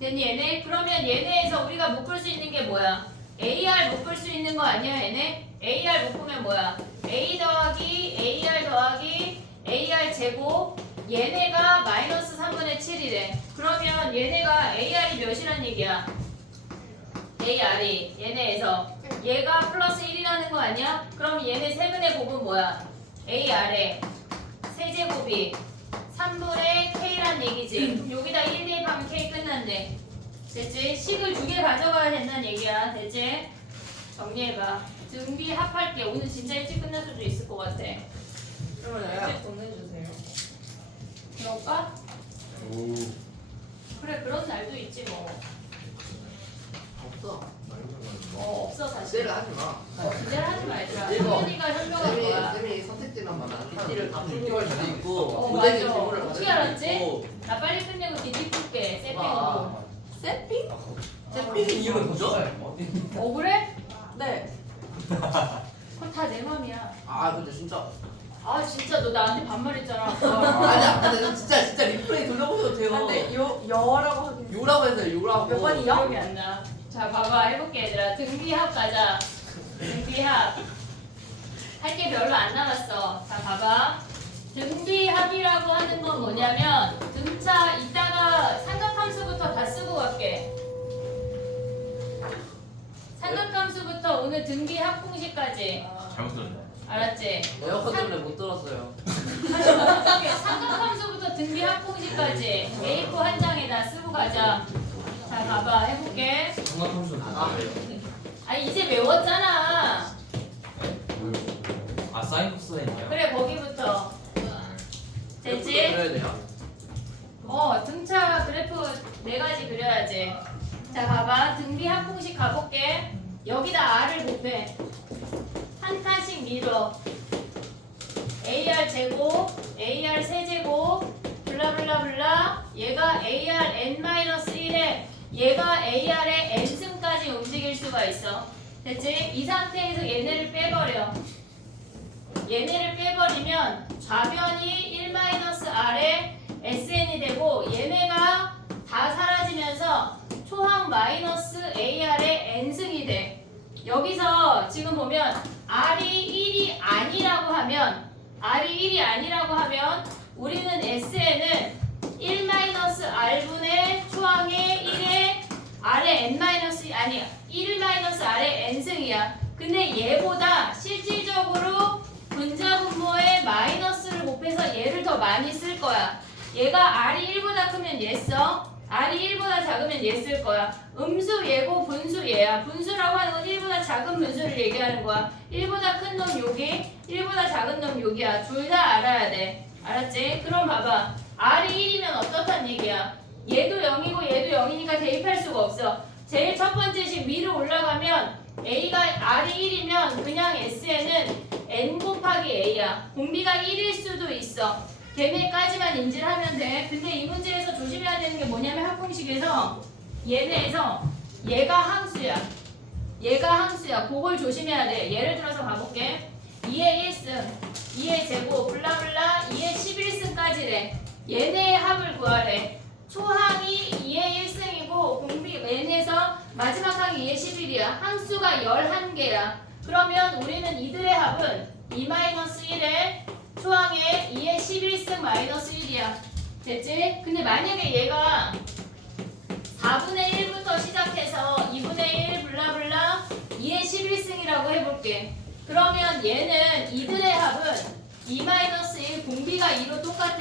됐니 얘네? 그러면 얘네에서 우리가 묶을 수 있는 게 뭐야? AR 묶을 수 있는 거 아니야 얘네? AR 묶으면 뭐야? A 더하기 AR 더하기 AR 제곱, 얘네가 마이너스 3분의 7이래. 그러면 얘네가 AR이 몇이란 얘기야? AR이 얘네에서 얘가 플러스 1이라는 거 아니야? 그럼 얘네 세분의 곱은 뭐야? AR에 세제곱이 3분의 K란 얘기지. 여기다 1 대입하면 K 끝난대. 됐지? 식을 두 개 가져가야 된다는 얘기야. 됐지? 정리해봐. 등비 합할게. 오늘 진짜 일찍 끝날 수도 있을 것 같아. 그러면 이제 보내주세요. 그럴까? 오. 그래 그런 날도 있지 뭐. 없어. 없어 사실. 기대를 하지 마. 기대를 하지 말자. 이거. 성현이가 현명한 거야. 쌤이 선택지만 많아. PT를 다 풀고 할 수도 있고, 어, 고데기 맞아. 질문을 어떻게 받을 알았지? 수도 있고. 나 빨리 끝내고 뒤집을게. 세핑으로. 와. 세핑? 세핑의 이유는 뭐죠? 억울해? 네. 그건 다 내 맘이야. 아 근데 진짜 아 진짜 너 나한테 반말했잖아. 아니야. 근데 진짜 리플레이 돌려보셔도 돼요. 근데 여라고 하긴. 요라고 해서 요라고. 몇 번이요? 기억이 안 나. 자 봐봐 해볼게 얘들아. 등비합 가자. 등비합. 할 게 별로 안 남았어. 자 봐봐. 등비합이라고 하는 건 뭐냐면 등차 이따가 삼각함수부터 다 쓰고 갈게. 삼각함수부터 오늘 등비합 공식까지. 잘못 들었네. 알았지? 에어컨 때문에 못 들었어요. 삼각함수부터 등비합 공식까지 A4 한 장에다 쓰고 가자. 자 봐봐 해볼게. 성악함수 뭐예요? 아니 이제 외웠잖아. 아 사인 코사인이요? 그래 거기부터. 됐지? 그래야 돼요. 등차 그래프 네 가지 그려야지. 자 봐봐 등비합 공식 가볼게. 여기다 R을 곱해. 한 칸씩 밀어. AR 제곱, AR 세제곱, 블라블라블라. 얘가 AR n-1에 얘가 AR의 n승까지 움직일 수가 있어. 됐지? 이 상태에서 얘네를 빼버려. 얘네를 빼버리면 좌변이 1-R에 SN이 되고 얘네가 다 사라지면서 초항 마이너스 AR의 n승이 돼. 여기서 지금 보면 R이 1이 아니라고 하면 우리는 SN은 1-R분의 초항의 1의 R의 n- 1-R의 n승이야. 근데 얘보다 실질적으로 분자분모에 마이너스를 곱해서 얘를 더 많이 쓸 거야. 얘가 R이 1보다 크면 얘 써. R이 1보다 작으면 얘 쓸 거야. 음수 얘고 분수 얘야. 분수라고 하는 건 1보다 작은 분수를 얘기하는 거야. 1보다 큰 놈 여기, 1보다 작은 놈 여기야. 둘 다 알아야 돼. 알았지? 그럼 봐봐. R이 1이면 어떻단 얘기야? 얘도 0이고 얘도 0이니까 대입할 수가 없어. 제일 첫 번째 식 위로 올라가면 A가 R이 1이면 그냥 SN은 N 곱하기 A야. 공비가 1일 수도 있어. 걔네까지만 인지를 하면 돼. 근데 이 문제에서 조심해야 되는 게 뭐냐면 합공식에서 얘네에서 얘가 항수야. 그걸 조심해야 돼. 예를 들어서 가볼게. 2의 1승, 2의 제곱, 블라블라, 2의 11승까지래. 얘네의 합을 구하래. 초항이 2의 1승이고 공비 얘네에서 마지막 항이 2의 11이야. 항수가 11개야. 그러면 우리는 이들의 합은 2-1에 초항에 2의 11승 마이너스 1이야. 됐지? 근데 만약에 얘가 4분의 1부터 시작해서 2분의 1 블라블라 2의 11승이라고 해볼게. 그러면 얘는 이들의 합은 2-1 공비가 2로 똑같아.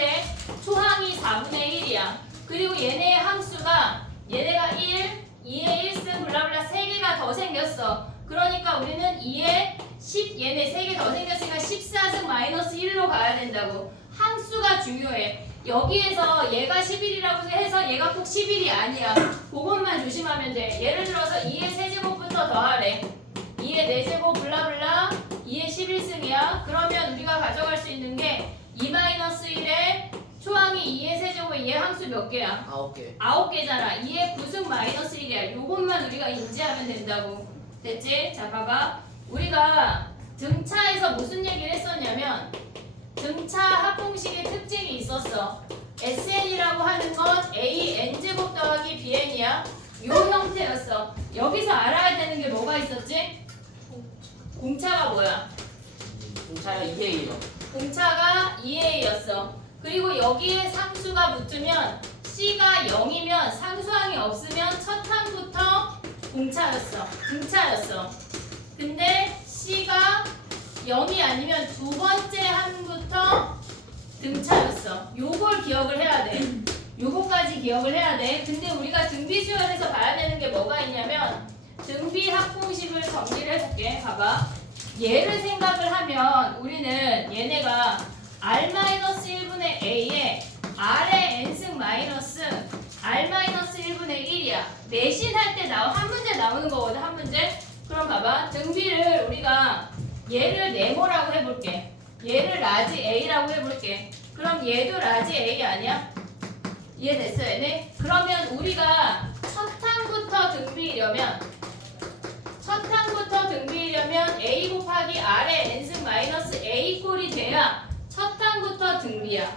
초항이 4분의 1이야. 그리고 얘네의 함수가 얘네가 1, 2의 1승 블라블라 3개가 더 생겼어. 그러니까 우리는 2의 10 얘네 3개 더 생겼으니까 14승 마이너스 1로 가야 된다고. 함수가 중요해. 여기에서 얘가 11이라고 해서 얘가 꼭 11이 아니야. 그것만 조심하면 돼. 예를 들어서 2의 세제곱부터 더하래. 2의 4제곱 블라블라 2의 11승이야. 그러면 우리가 가져갈 수 있는 게 2-1에 초항이 2의 세제곱에 얘 함수 몇 개야? 9개. 9개잖아. 2의 9승 마이너스 1이야. 요것만 우리가 인지하면 된다고. 됐지? 자, 봐봐. 우리가 등차에서 무슨 얘기를 했었냐면 등차 합공식의 특징이 있었어. SN이라고 하는 건 A n제곱 더하기 BN이야. 요 형태였어. 여기서 알아야 되는 게 뭐가 있었지? 공차가 뭐야? 공차가 2의 1이요. 공차가 2A였어. 그리고 여기에 상수가 붙으면 C가 0이면 상수항이 없으면 첫 항부터 공차였어. 등차였어. 근데 C가 0이 아니면 두 번째 항부터 등차였어. 요걸 기억을 해야 돼. 요거까지 기억을 해야 돼. 근데 우리가 등비수열에서 봐야 되는 게 뭐가 있냐면 등비 합공식을 정리를 해볼게. 봐봐. 얘를 생각을 하면 우리는 얘네가 R-1분의 A에 R의 N승 마이너스 R-1분의 1이야. 내신할 때 한 문제 나오는 거거든. 한 문제. 그럼 봐봐. 등비를 우리가 얘를 네모라고 해볼게. 얘를 라지 A라고 해볼게. 그럼 얘도 라지 A 아니야? 이해됐어 얘네? 그러면 우리가 첫 항부터 등비이려면 A 곱하기 R의 N승 마이너스 A 꼴이 돼야 첫 항부터 등비야.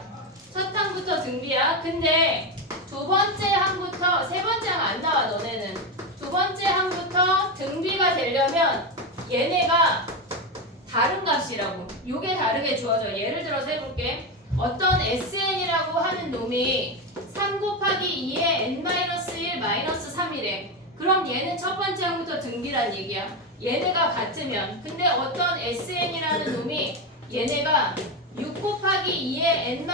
첫 항부터 등비야. 근데 두 번째 항부터 세 번째 항 안 나와 너네는. 두 번째 항부터 등비가 되려면 얘네가 다른 값이라고. 요게 다르게 주어져. 예를 들어서 해볼게. 어떤 SN이라고 하는 놈이 3 곱하기 2의 n-1 마이너스 3이래. 그럼 얘는 첫 번째 항부터 등비란 얘기야. 얘네가 같으면. 근데 어떤 SN이라는 놈이 얘네가 6 곱하기 2의 n-1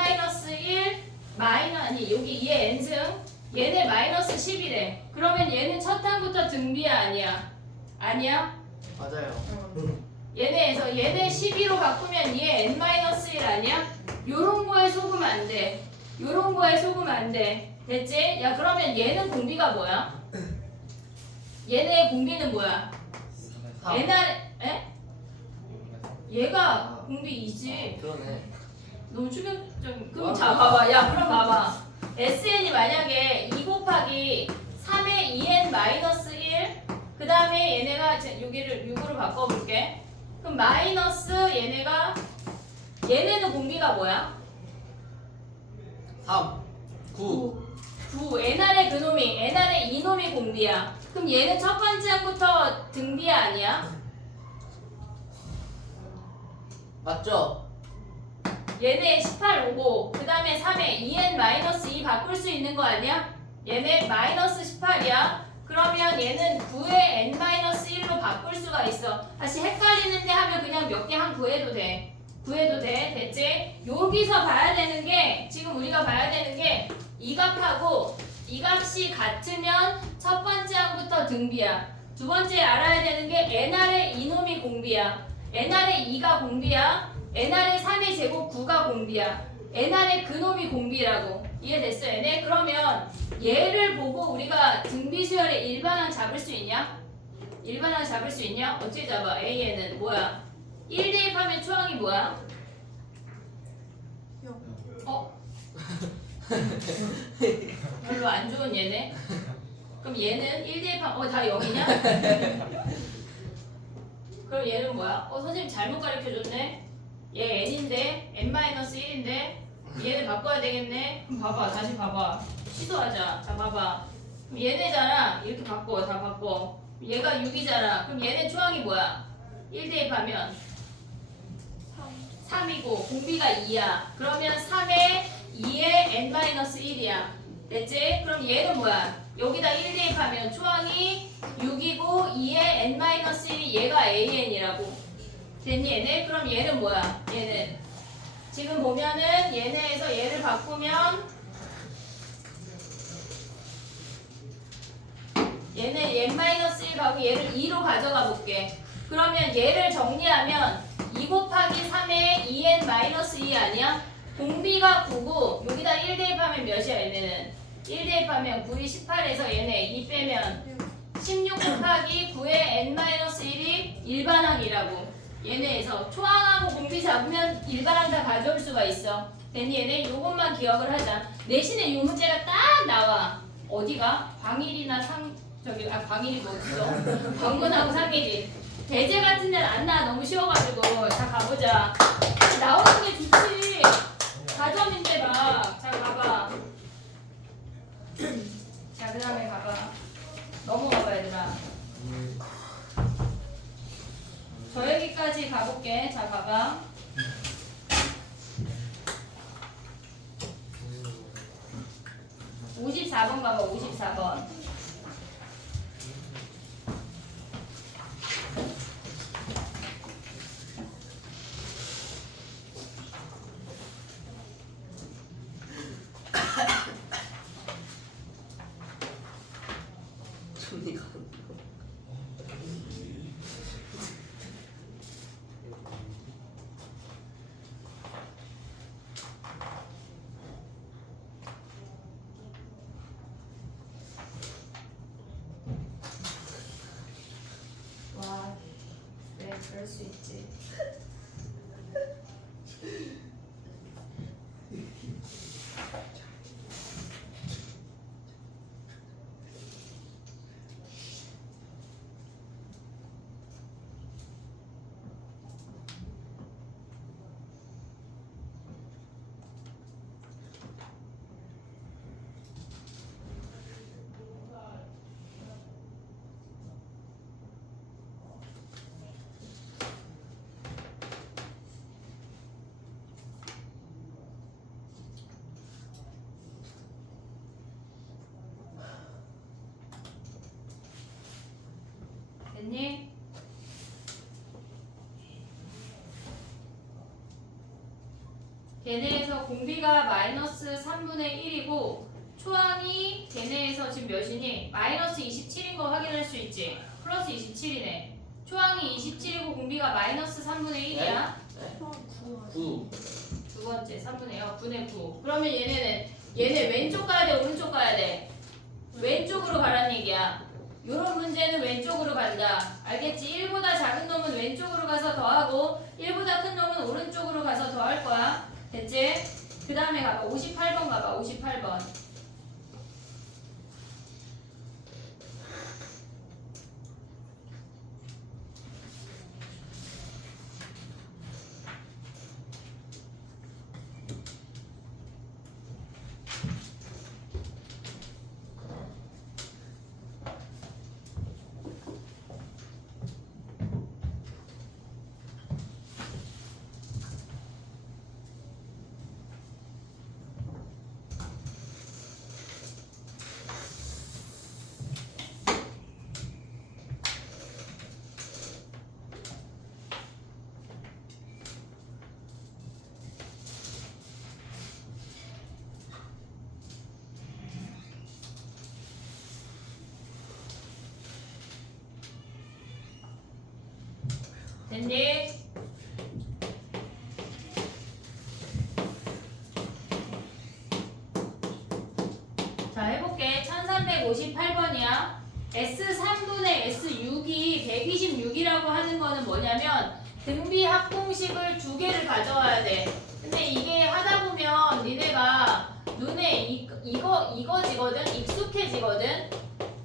아니 여기 2의 n승 얘네 마이너스 10이래. 그러면 얘는 첫 항부터 등비야 아니야? 아니야? 맞아요. 얘네에서 얘네 12로 바꾸면 얘 n-1 아니야? 요런 거에 속으면 안 돼. 요런 거에 속으면 안 돼. 됐지? 야 그러면 얘는 공비가 뭐야? 얘네 공비는 뭐야? 3. 옛날 에? 얘가 공비 2지. 그러네. 너무 충격적. 그럼 자 봐봐. 야 그럼 봐봐. SN이 만약에 2 곱하기 3의 2n 마이너스 1. 그 다음에 얘네가 여기를 6으로 바꿔볼게. 그럼 마이너스 얘네는 공비가 뭐야? 3. 9. 9. N알의 그놈이 N알의 이놈이 공비야. 그럼 얘는 첫 번째 항부터 등비야 아니야? 맞죠? 얘네 18 오고 그 다음에 3에 2n 마이너스 2 바꿀 수 있는 거 아니야? 얘네 마이너스 18이야. 그러면 얘는 9의 n 마이너스 1로 바꿀 수가 있어. 다시 헷갈리는데 하면 그냥 몇 개 한 구해도 돼. 구해도 돼. 됐지? 여기서 봐야 되는 게 지금 우리가 봐야 되는 게 이 값하고 이 값이 같으면 첫 번째 항부터 등비야. 두 번째 알아야 되는 게 nR의 이놈이 공비야. nR의 2가 공비야. nR의 3의 제곱 9가 공비야. nR의 그놈이 공비라고. 이해됐어 얘네? 그러면 얘를 보고 우리가 등비수열의 일반항 잡을 수 있냐? 일반항 잡을 수 있냐? 어떻게 잡아? A에는 뭐야? 1 대입하면 초항이 뭐야? 어? 별로 안 좋은 얘네? 그럼 얘는 1 대입하면 다 0이냐? 그럼 얘는 뭐야? 선생님 잘못 가르쳐줬네? 얘 n인데 n-1인데 얘를 바꿔야 되겠네? 그럼 봐봐 다시 봐봐 시도하자. 자 봐봐 그럼 얘네잖아. 이렇게 바꿔 다 바꿔. 얘가 6이잖아. 그럼 얘네 초항이 뭐야? 1 대입하면 3이고 공비가 2야. 그러면 3에 2에 n-1이야. 됐지? 그럼 얘는 뭐야? 여기다 1 대입하면 초항이 6이고 2에 n-1이 얘가 an이라고. 됐니 얘네? 그럼 얘는 뭐야? 얘는 지금 보면은 얘네에서 얘를 바꾸면 얘는 n-1하고 얘를 2로 가져가 볼게. 그러면 얘를 정리하면 2 곱하기 3의 2n-2 아니야? 공비가 9고 여기다 1 대입하면 몇이야 얘네는? 1 대입하면 9이 18에서 얘네 2 빼면 16 곱하기 9의 n-1이 일반항이라고. 얘네에서 초항하고 공비 잡으면 일반항 다 가져올 수가 있어. 됐니 얘네? 요것만 기억을 하자. 내신에 이 문제가 딱 나와. 어디가? 광일이나 광일이 뭐지죠? 광군하고 상계지. 대제 같은 데는 안 나와. 너무 쉬워가지고. 자 가보자. 나오는 게 좋지. 4점인데 막. 자 가봐. 자 그 다음에 가봐. 넘어가봐 얘들아. 저 여기까지 가볼게. 자 가봐. 54번 가봐. 54번. 손이 가. 와, 네, 그럴 수 있지. 됐니? 걔네에서 공비가 마이너스 3분의 1이고 초항이 걔네에서 지금 몇이니? 마이너스 27인 거 확인할 수 있지? 플러스 27이네. 초항이 27이고 공비가 마이너스 3분의 1이야. 9. 두 번째 3분의 9네 9. 그러면 얘네 왼쪽 가야 돼? 오른쪽 가야 돼? 왼쪽으로 가란 얘기야. 요런 문제는 왼쪽으로 간다. 알겠지? 1보다 작은 놈은 왼쪽으로 가서 더하고 1보다 큰 놈은 오른쪽으로 가서 더할 거야. 됐지? 그 다음에 가봐. 58번 가봐. 58번. 됐니? 자 해볼게. 1358번이야. S3분의 S6이 126이라고 하는 거는 뭐냐면 등비 합공식을 두 개를 가져와야 돼. 근데 이게 하다 보면 니네가 눈에 이거지거든? 익숙해지거든?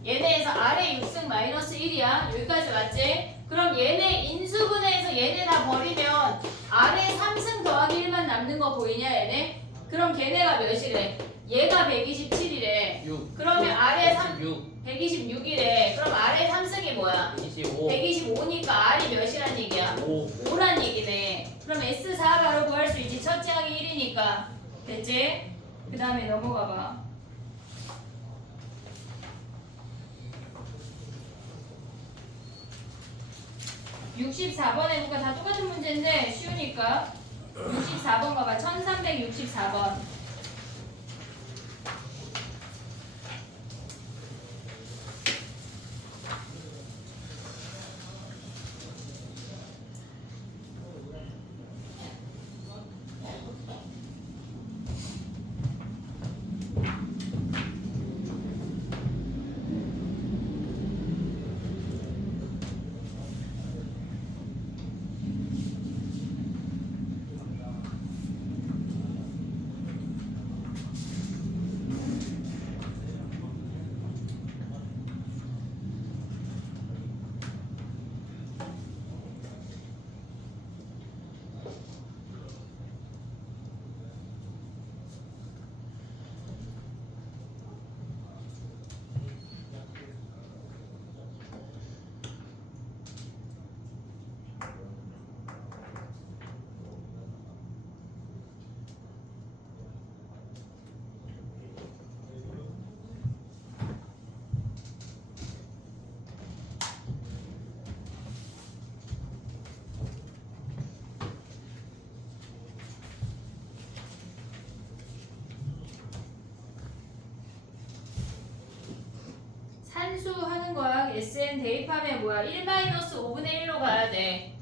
얘네에서 아래 6승 마이너스 1이야. 여기까지 맞지? 그럼 얘네 인수분해해서 얘네 다 버리면 아래 3승 더하기 1만 남는 거 보이냐 얘네? 그럼 걔네가 몇이래? 얘가 127이래. 6. 그러면 아래 6. 126이래. 그럼 아래 3승이 뭐야? 25. 125니까 R이 몇이란 얘기야? 5. 5란 얘기네. 그럼 S4 바로 구할 수 있지. 첫째 항이 1이니까. 됐지? 그 다음에 넘어가 봐. 64번 해볼까? 다 똑같은 문제인데 쉬우니까 64번 가봐. 1364번. 한수 하는 거야. SN 대입하면 뭐야? 1-5분의 1로 가야 돼.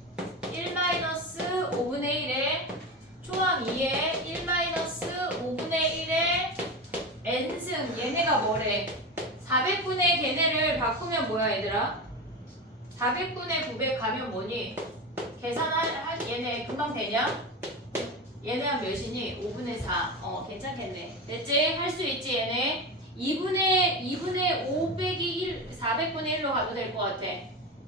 1-5분의 1에 초항 2에 1-5분의 1에 n승 얘네가 뭐래? 400분의 걔네를 바꾸면 뭐야 얘들아? 400분의 900 가면 뭐니? 계산할 얘네 금방 되냐? 얘네 한 몇이니? 5분의 4. 괜찮겠네. 됐지? 할 수 있지 얘네. 2분의 5 빼기 1, 400분의 1로 가도 될 것 같아.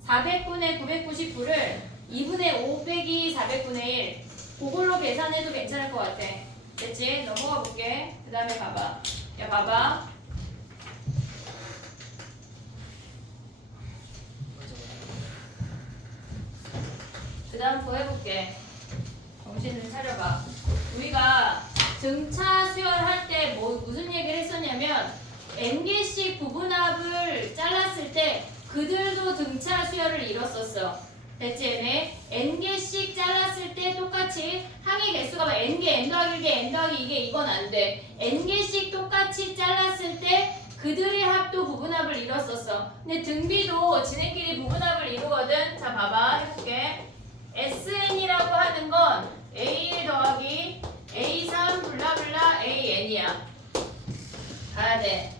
400분의 999를 2분의 5 빼기 400분의 1. 그걸로 계산해도 괜찮을 것 같아. 됐지? 넘어가 볼게. 그 다음에 봐봐. 야, 봐봐. 그 다음 거 해볼게. 정신을 차려봐. 우리가 등차 수열할 때 무슨 얘기를 했었냐면 n개씩 부분합을 잘랐을 때 그들도 등차 수열을 이뤘었어. 됐지 얘네? n개씩 잘랐을 때 똑같이 항의 개수가 막 n개, n 더하기 1개, n 더하기 2개 이건 안 돼. n개씩 똑같이 잘랐을 때 그들의 합도 부분합을 이뤘었어. 근데 등비도 지네끼리 부분합을 이루거든. 자 봐봐 해볼게. SN이라고 하는 건 A 더하기 A3 블라블라 AN이야. 가야 돼.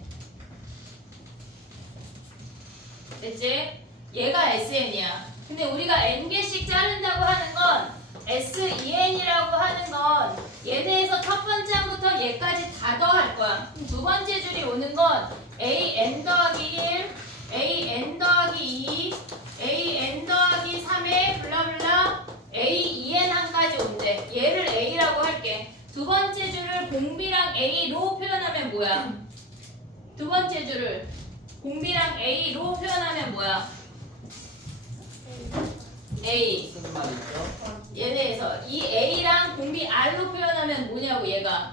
됐지? 얘가 SN이야. 근데 우리가 N개씩 자른다고 하는 건 SEN이라고 하는 건 얘네에서 첫 번째 항부터 얘까지 다 더할 거야. 그럼 두 번째 줄이 오는 건 AN 더하기 1, AN 더하기 2, AN 더하기 3에 블라블라 AEN 한까지 온대. 얘를 A라고 할게. 두 번째 줄을 공비랑 A로 표현하면 뭐야? 두 번째 줄을 공비랑 A로 표현하면 뭐야? A. 무슨 말 있죠? 얘네에서 이 A랑 공비 R로 표현하면 뭐냐고 얘가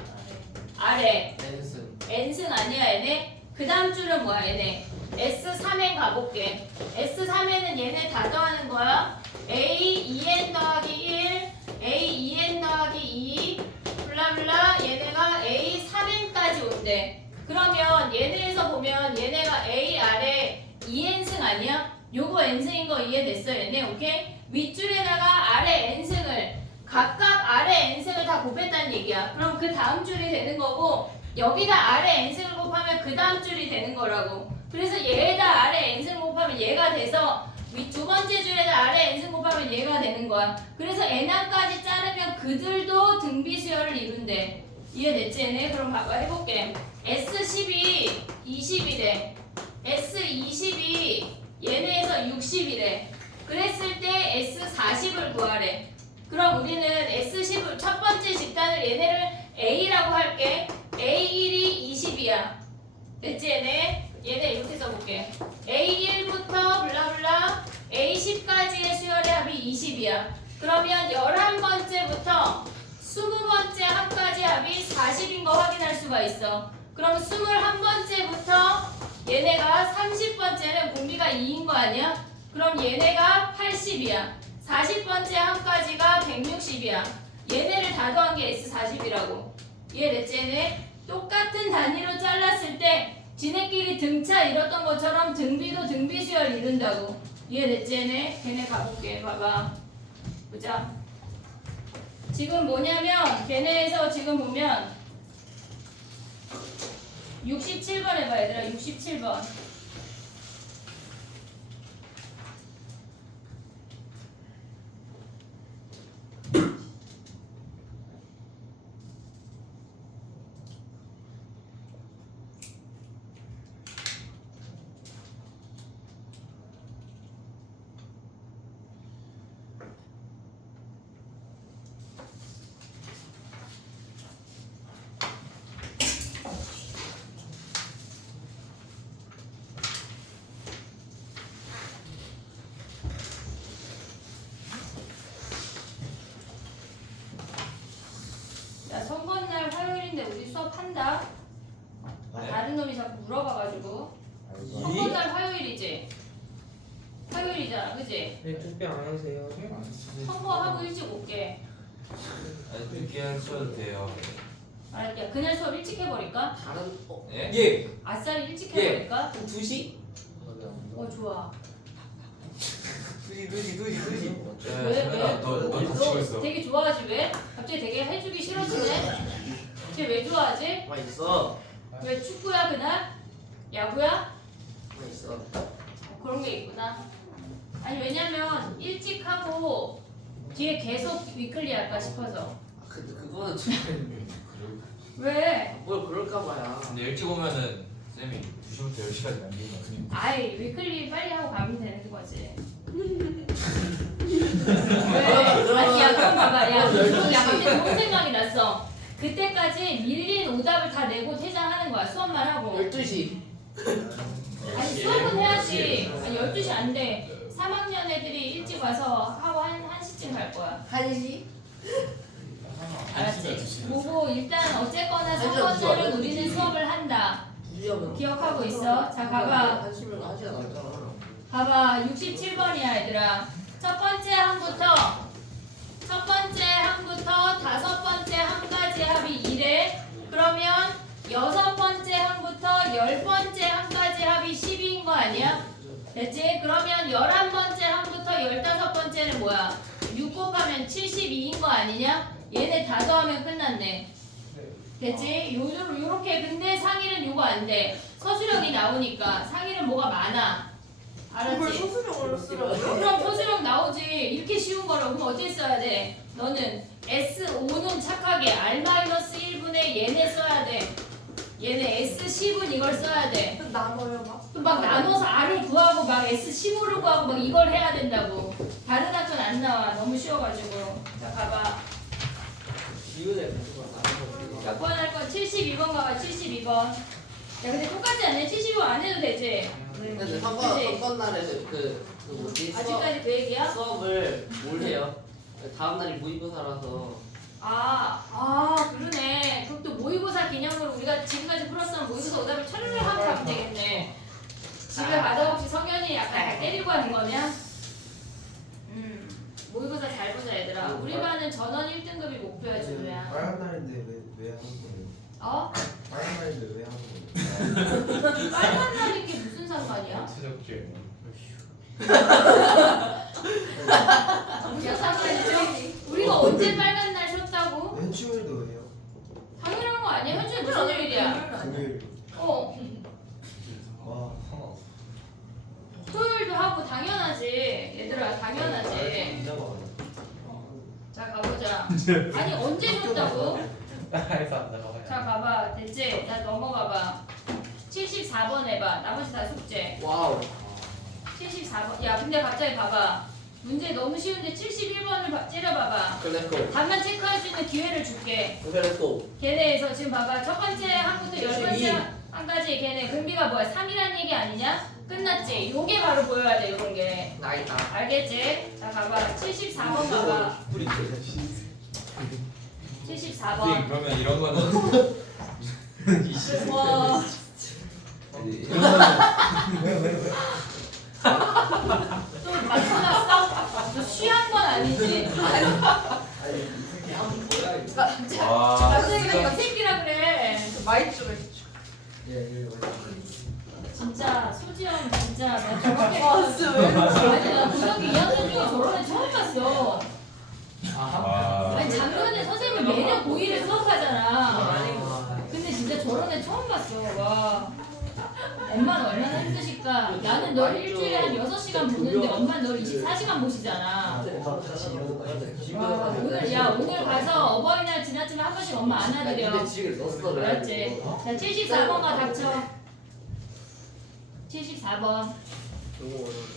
아래 n승. N승 아니야 얘네? 그 다음 줄은 뭐야 얘네? S3엔 가볼게. S3에는 얘네 다 더하는 거야. A 2N 더하기 1, A 2N 더하기 2, 블라블라 얘네가 A 3N까지 온대. 그러면 얘네에서 보면 얘네가 A 아래 2N승 아니야? 요거 N승인 거 이해됐어 얘네? 오케이? 윗줄에다가 아래 N승을 각각 아래 N승을 다 곱했다는 얘기야. 그럼 그 다음 줄이 되는 거고 여기다 아래 N승을 곱하면 그 다음 줄이 되는 거라고. 그래서 얘에다 아래 N승을 곱하면 얘가 돼서 윗 두 번째 줄에다 아래 N승 곱하면 얘가 되는 거야. 그래서 N항까지 자르면 그들도 등비수열을 이룬대. 이해됐지 얘네? 그럼 봐봐 해볼게. S12 20이래. S20이 얘네에서 60이래. 그랬을 때 S40을 구하래. 그럼 우리는 S10을 첫 번째 집단을 얘네를 A라고 할게. A1이 20이야. 됐지 얘네? 얘네 이렇게 써볼게. A1부터 블라블라 A10까지의 수열의 합이 20이야. 그러면 11번째부터 20번째 합까지 합이 40인 거 확인할 수가 있어. 그럼 21번째부터 얘네가 30번째는 공비가 2인 거 아니야? 그럼 얘네가 80이야. 40번째 합까지가 160이야. 얘네를 다 더한 게 S40이라고. 이해됐지 얘네? 똑같은 단위로 잘랐을 때 지네끼리 등차 이뤘던 것처럼 등비도 등비수열 이룬다고. 이해됐지 얘네? 걔네 가볼게. 봐봐. 보자. 지금 뭐냐면 걔네에서 지금 보면 67번 해봐 얘들아. 67번. 야, 선거날 화요일인데 우리 수업한다. 네? 다른 놈이 자꾸 물어봐가지고. 알고. 선거날 화요일이지? 화요일이잖아, 그지? 네, 투표 안 하세요? 선거하고 일찍 올게. 아니 늦게 하셔도 돼요. 알았야. 그날 수업 일찍 해버릴까? 다른 예? 예. 아싸리 일찍 예. 해버릴까? 2시? 좋아. 두시. 야, 너 다치고 있어. 되게 좋아하지 왜? 갑자기 되게 해주기 싫어지네. 쟤 왜 좋아하지? 가만 있어. 왜 축구야 그날? 야구야? 가만 있어. 그런 게 있구나. 아니 왜냐면 일찍 하고 뒤에 계속 위클리 할까 싶어서. 근데 그거는 지금 왜? 뭘 그럴까 봐야. 근데 일찍 오면은 쌤이 2시부터 10시까지 남기는 거니까. 아이 위클리 빨리 하고 가면 되는 거지. 왜? 아니 야 그럼 봐봐. 야 갑자기 좋은 생각이 났어. 그때까지 밀린 오답을 다 내고 퇴장하는 거야. 수업만 하고. 12시. 아니 수업은 해야지. 아니 12시 안 돼. 3학년 애들이 일찍 와서 하고 1시쯤 갈 거야. 1시? 알았지? 보고 일단 어쨌거나 한 시간 3번째는 늦어. 우리는 수업을 한다. 2시하면 기억하고 있어. 자 가봐. 1시면 1시간 남잖아. 봐봐 67번이야 얘들아. 첫 번째 항부터 다섯 번째 항까지 합이 2래. 그러면 여섯 번째 항부터 10번째 항까지 합이 12인 거 아니야? 됐지? 그러면 11번째 항부터 15번째는 뭐야? 6 곱하면 72인 거 아니냐? 얘네 다 더하면 끝났네. 됐지? 요렇게. 근데 상일은 요거 안 돼. 서술형이 나오니까 상일은 뭐가 많아. 그걸 알았지? 소수명으로 쓰라고요? 그럼 서술형 나오지. 이렇게 쉬운 거로. 그럼 어떻게 써야 돼? 너는 S5는 착하게 R-1분의 얘네 써야 돼. 얘네 S10은 이걸 써야 돼. 나눠요 막. 그럼 막 나눠서 R을 구하고 막 S15를 구하고 막 이걸 해야 된다고. 다른 학교는 안 나와. 너무 쉬워가지고. 자 봐봐. 기운에 무조건 나는 몇 번 할 건 72번 가봐. 72번. 야 근데 똑같지 않냐? 72번 안 해도 되지? 근데 그치? 3번 날에 그 뭐지? 아직까지 그 얘기야? 수업을 뭘 해요? 다음 날이 모의고사라서 그러네. 그럼 또 모의고사 기념으로 우리가 지금까지 풀었던 모의고사 오답을 차르르 하고 가면 되겠네. 집에 가다 혹시 성현이 약간 다 때리고 하는 거냐? 모의고사 잘 보자 얘들아. 우리 반은 전원 1등급이 목표야 주로야. 빨간 날인데 왜 하는 거예요? 어? 빨간 날인데 왜 하는 거예요? 빨간 날인 게 무슨 상관이야? 최적지. 무슨 상관이죠? 우리가 언제 빨간 날 쉬었다고? 현충일도 해요? 당연한 거 아니야? 현주에 무슨 요일이야? 금요일. 어. 와. 토요일도 하고 당연하지. 얘들아 당연하지. 자 가보자. 아니 언제 쉬었다고? 자 가봐. 됐지? 나 넘어가봐. 74번 해봐. 나머지 다 숙제. 와우. 74번. 야 근데 갑자기 봐봐. 문제 너무 쉬운데 71번을 째려봐봐. 렛츠고. 답만 체크할 수 있는 기회를 줄게. 렛츠고. 걔네에서 지금 봐봐. 첫 번째 항부터 10번째 72. 항까지 걔네 금비가 뭐야? 3이라는 얘기 아니냐? 끝났지? 요게 바로 보여야 돼 요런 게. 나 있다. 알겠지? 자 가봐. 74번 가봐. 74번. 그러면 이런 거는 와. 또 맞춰놨어? 너 취한 건 아니지? 와. 갑자기 왜 역새끼라 그래? 마이쮸. 예. 진짜 소지영 진짜 나 저렇게 왔어요. 아니 나 고등학교 2학년 중에 저런 애 처음 봤어. 와. 아니 작년에 선생님이 매년 고1에 수업하잖아. 근데 진짜 저런 애 처음 봤어. 와. 엄마는 얼마나 힘드실까? 나는 널 일주일에 한 6시간 보는데 엄마는 널 24시간 보시잖아. 같이 일어나. 와, 오늘 가서 어버이날 지났지만 한 번씩 엄마 안아드려. 근데 지금 넣었어. 알았지? 자 74번가 닥쳐. 74번. 너무 어려워.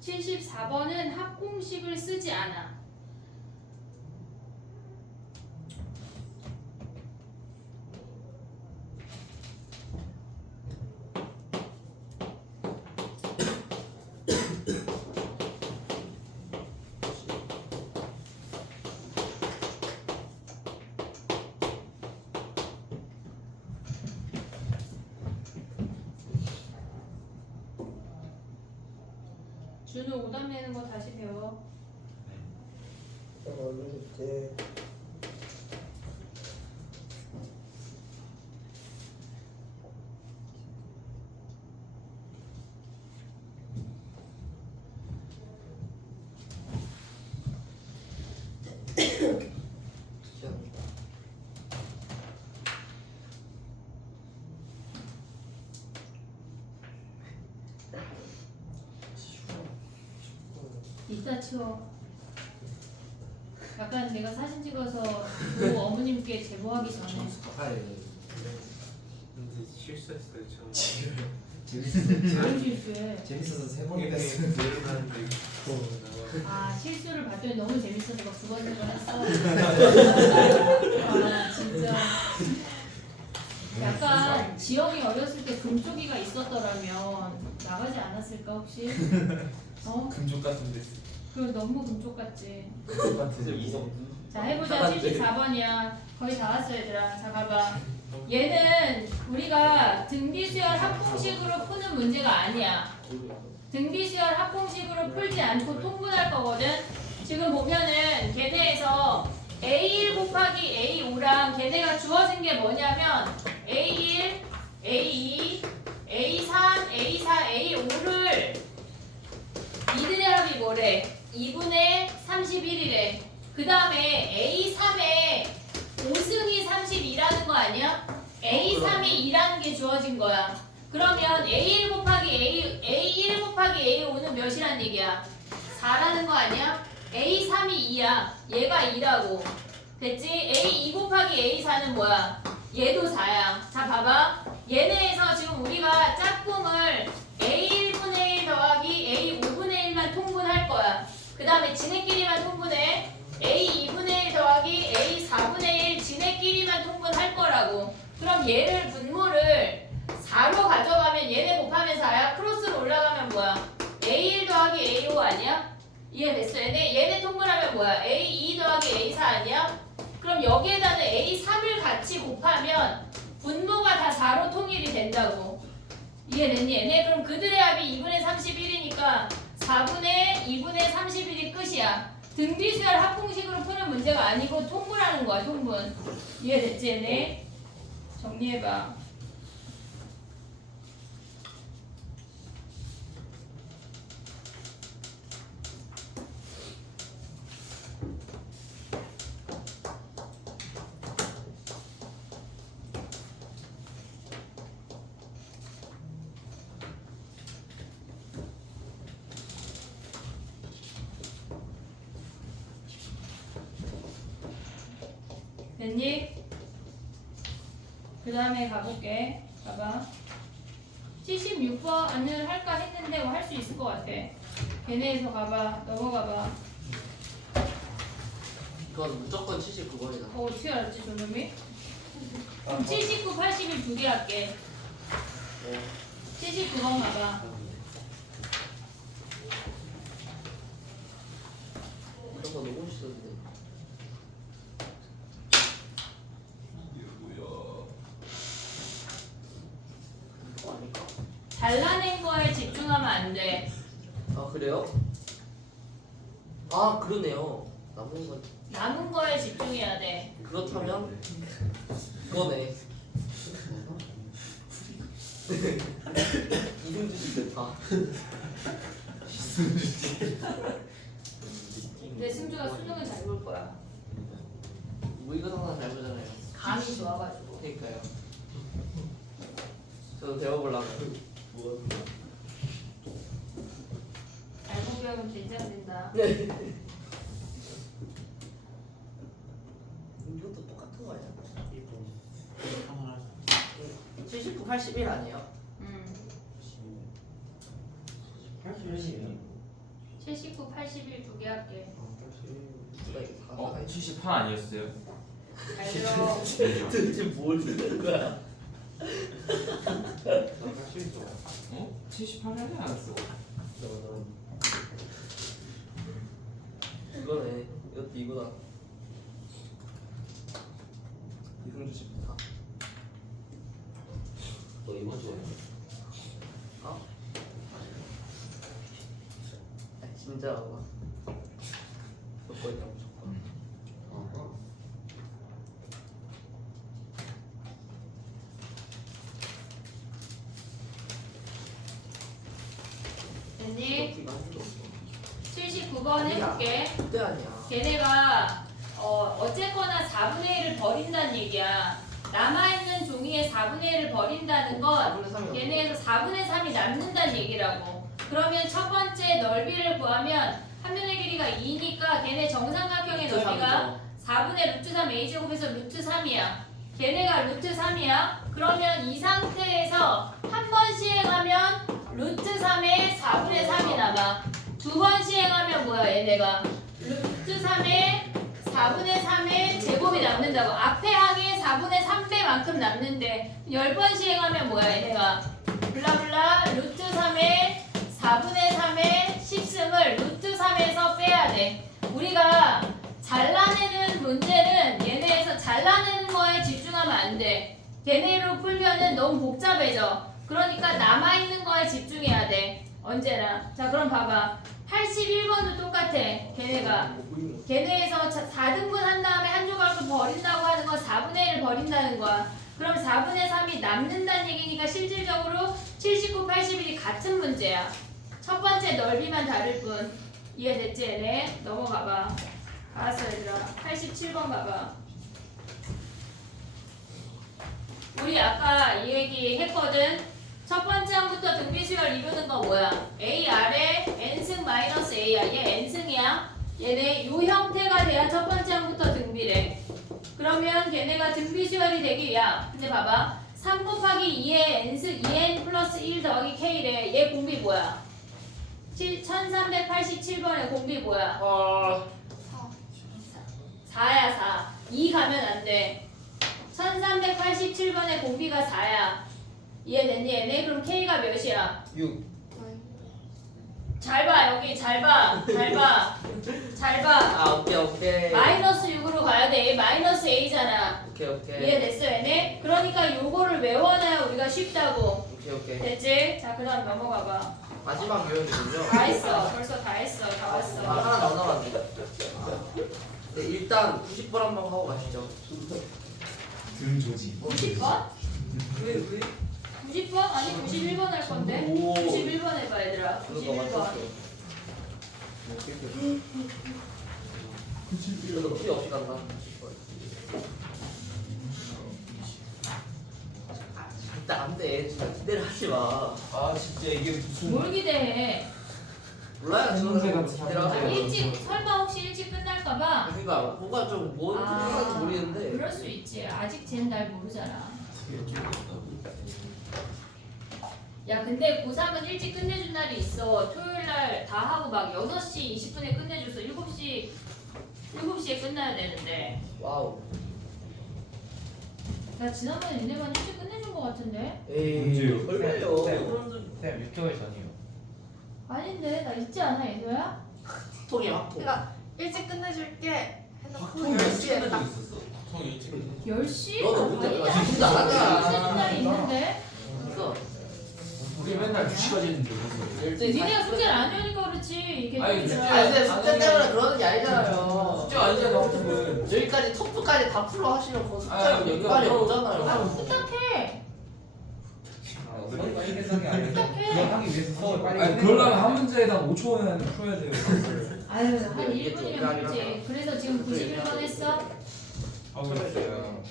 (74번은) 합공식을 쓰지 않아. 준우 오답 내는 거 다시 배워. 모르겠지. 이따 치워. 약간 내가 사진 찍어서 그 어머님께 제보하기 전에. 아예 근데 실수했어요 저. 재밌어서 뭘 실수해? 재밌어서 세 이게 번이나 했어. 내려가는데 아 실수를 봤더니 너무 재밌어서 막 두 번째로 했어. 아 진짜. 약간 지영이 어렸을 때 금쪽이가 있었더라면 나가지 않았을까 혹시? 어? 금쪽 같은데. 그 너무 금쪽 같지. 금쪽 같은데 이성. 자 해보자. 74번이야. 거의 다 왔어 얘들아. 자 가봐. 얘는 우리가 등비수열 합공식으로 푸는 문제가 아니야. 등비수열 합공식으로 풀지 않고 통분할 거거든. 지금 보면은 걔네에서 A1 곱하기 A5랑 걔네가 주어진 게 뭐냐면 A1, A2, A3, A4, A5를 이들의 합이 뭐래? 2분의 31이래. 그 다음에 A3에 5승이 32라는 거 아니야? A3이 2라는 게 주어진 거야. 그러면 A1 곱하기 A1 곱하기 A5는 몇이란 얘기야? 4라는 거 아니야? A3이 2야. 얘가 2라고. 됐지? A2 곱하기 A4는 뭐야? 얘도 4야. 자 봐봐. 얘네에서 지금 우리가 짝꿍을 A1분의 1 더하기 A5분의 1만 통분할 거야. 그 다음에 지네끼리만 통분해. A2분의 1 더하기 A4분의 1 지네끼리만 통분할 거라고. 그럼 얘를 분모를 4로 가져가면 얘네 곱하면 4야. 크로스로 올라가면 뭐야? A1 더하기 A5 아니야? 이해됐어? 얘네 통분하면 뭐야? A2 더하기 A4 아니야? 그럼 여기에다는 A3을 같이 곱하면 분모가 다 4로 통일이 된다고. 이해됐니? 얘네 그럼 그들의 합이 2분의 31이니까 4분의 2분의 31이 끝이야. 등비수열 합공식으로 푸는 문제가 아니고 통분하는 거야. 통분. 이해됐지? 얘네? 정리해봐. 됐니? 그 다음에 가볼게. 봐봐. 76번을 할까 했는데 할 수 있을 것 같아. 걔네에서 가봐. 넘어가봐. 그건 무조건 79번이다. 어떻게 알았지, 조놈이? 그럼 79, 81 두 개 할게. 79번 가봐. 이런 거 너무 싫었는데. 이거 아닐까? 잘라낸 거에 집중하면 안 돼. 아 그래요? 아 그러네요. 남은 건 남은 거에 집중해야 돼. 그렇다면 이거네. 이승주 씨 다. 근데 승주가 수능은 잘 볼 거야. 뭐 이거 상상 잘 보잖아요. 감이 좋아가지고. 그러니까요. 저도 배워보려고. 알고 배우면 긴장된다. 이것도 똑같은 거 아니야? 79, 81 아니에요? 80이에요? 79, 81 두 개 할게. 누가 이게 다 78 아니었어요? 잘 들어. 도대체 뭘 듣는 거야? 어? 78 하지 않았어? 이거네. 이것도 이거다. 이승주 씨 다. 너 이번 주에? 어? 진짜 봐. 조건 있다고 조건. 됐니? 79번 해볼게. 그때 아니야. 걔네가 어쨌거나 4분의 1을 버린다는 얘기야. 남아있는 종이의 4분의 1을 버린다는 건 4분의 3이 걔네에서 4분의 3이 남는다는 얘기라고. 그러면 첫 번째 넓이를 구하면 한 면의 길이가 2니까 걔네 정삼각형의 넓이가 4분의 루트 3 a제곱에서 루트 3이야. 걔네가 루트 3이야. 그러면 이 상태에서 한 번 시행하면 루트 3의 4분의 3이 남아. 두 번 시행하면 뭐야 얘네가? 루트 3의 4분의 3의 제곱이 남는다고. 앞에 항의 4분의 3배만큼 남는데 10번 시행하면 뭐야 얘네가? 블라블라 루트 3의 4분의 3의 10승을 루트 3에서 빼야 돼. 우리가 잘라내는 문제는 얘네에서 잘라내는 거에 집중하면 안 돼. 걔네로 풀면은 너무 복잡해져. 그러니까 남아있는 거에 집중해야 돼. 언제나. 자 그럼 봐봐. 81번도 똑같아. 걔네가. 걔네에서 4등분 한 다음에 한 조각을 버린다고 하는 건 4분의 1을 버린다는 거야. 그럼 4분의 3이 남는다는 얘기니까 실질적으로 79, 81이 같은 문제야. 첫 번째 넓이만 다를 뿐. 이해됐지 얘네? 넘어가봐. 알았어 얘들아. 87번 가봐. 우리 아까 이 얘기 했거든. 첫 번째 항부터 등비수열 이루는 거 뭐야? A 아래 n승 마이너스 A야. 얘 n승이야. 얘네 요 형태가 돼야 첫 번째 항부터 등비래. 그러면 걔네가 등비수열이 되기 위한. 근데 봐봐. 3 곱하기 2의 n승 2n 플러스 1 더하기 k래. 얘 공비 뭐야? 1387번의 공비 뭐야? 4야 4. 2 가면 안 돼. 1387번의 공비가 4야. 이해됐니 얘네? 그럼 K가 몇이야? 6. 잘 봐 여기 잘 봐. 잘 봐. 잘 봐. 아 오케이. 마이너스 6으로 가야 돼. A 마이너스 A잖아. 오케이. 이해됐어 얘네? 그러니까 요거를 외워놔야 우리가 쉽다고. 오케이. 됐지? 자 그 다음 넘어가 봐. 마지막 요령이군요. 다 했어. 벌써 다 했어. 다 아 왔어. 하나 더 남았네. 네, 일단 90번 한번 하고 가시죠. 등 조지. 90번? 왜? 90번? 아니 91번 할 건데. 오. 91번 해봐 얘들아. 그거 91번. 맞췄어. 그래도 필요 없이 간다. 진짜 안 돼. 진짜 기대를 하지 마. 아 진짜 이게 무슨 뭘 기대해? 몰라요. 저는 생각 기대를 아, 하지 마. 일찍 설마 혹시 일찍 끝날까봐? 그러니까 뭐가 좀뭔 뜻인지 모르겠는데. 그럴 수 있지. 아직 쟤는 날 모르잖아. 야 근데 고3은 일찍 끝내준 날이 있어. 토요일날 다 하고 막 6시 20분에 끝내줘서 7시에 끝나야 되는데. 와우. 나 지난번에 니네만 일찍 끝내준 거 같은데? 에이. 언제요? 얼마요? 쌤 6개월 전이요. 아닌데 나 있지 않아 얘들아? 통이 확통. 내가 일찍 끝내줄게. 확통 몇 시에 딱. 통이 일찍 10시? 너도 문제 아니야. 없어. 진짜 안 하잖아. 끝내준 날이 있는데? 있어. 우리 맨날 2시까지 했는데 무슨. 니네가 숙제를 안 해오니까 그렇지. 아니, 걔들이랑. 아니 근데 숙제 때문에 그러는 게 아니잖아요. 숙제 아니잖아 같은 여기까지 터프까지 다 풀어 하시면 그 아, 숙제는 여기까지 이거- 없잖아요. 부탁해. 빨리 계산이 아니라 그걸 하기 위해서 수업 빨리 아니 그러려면 한 문제당 5초는 풀어야 돼요. 아유 한 이게 좀 1분이면 어떡하긴 풀지. 그래서 지금 91번 했어? 하고 있어요.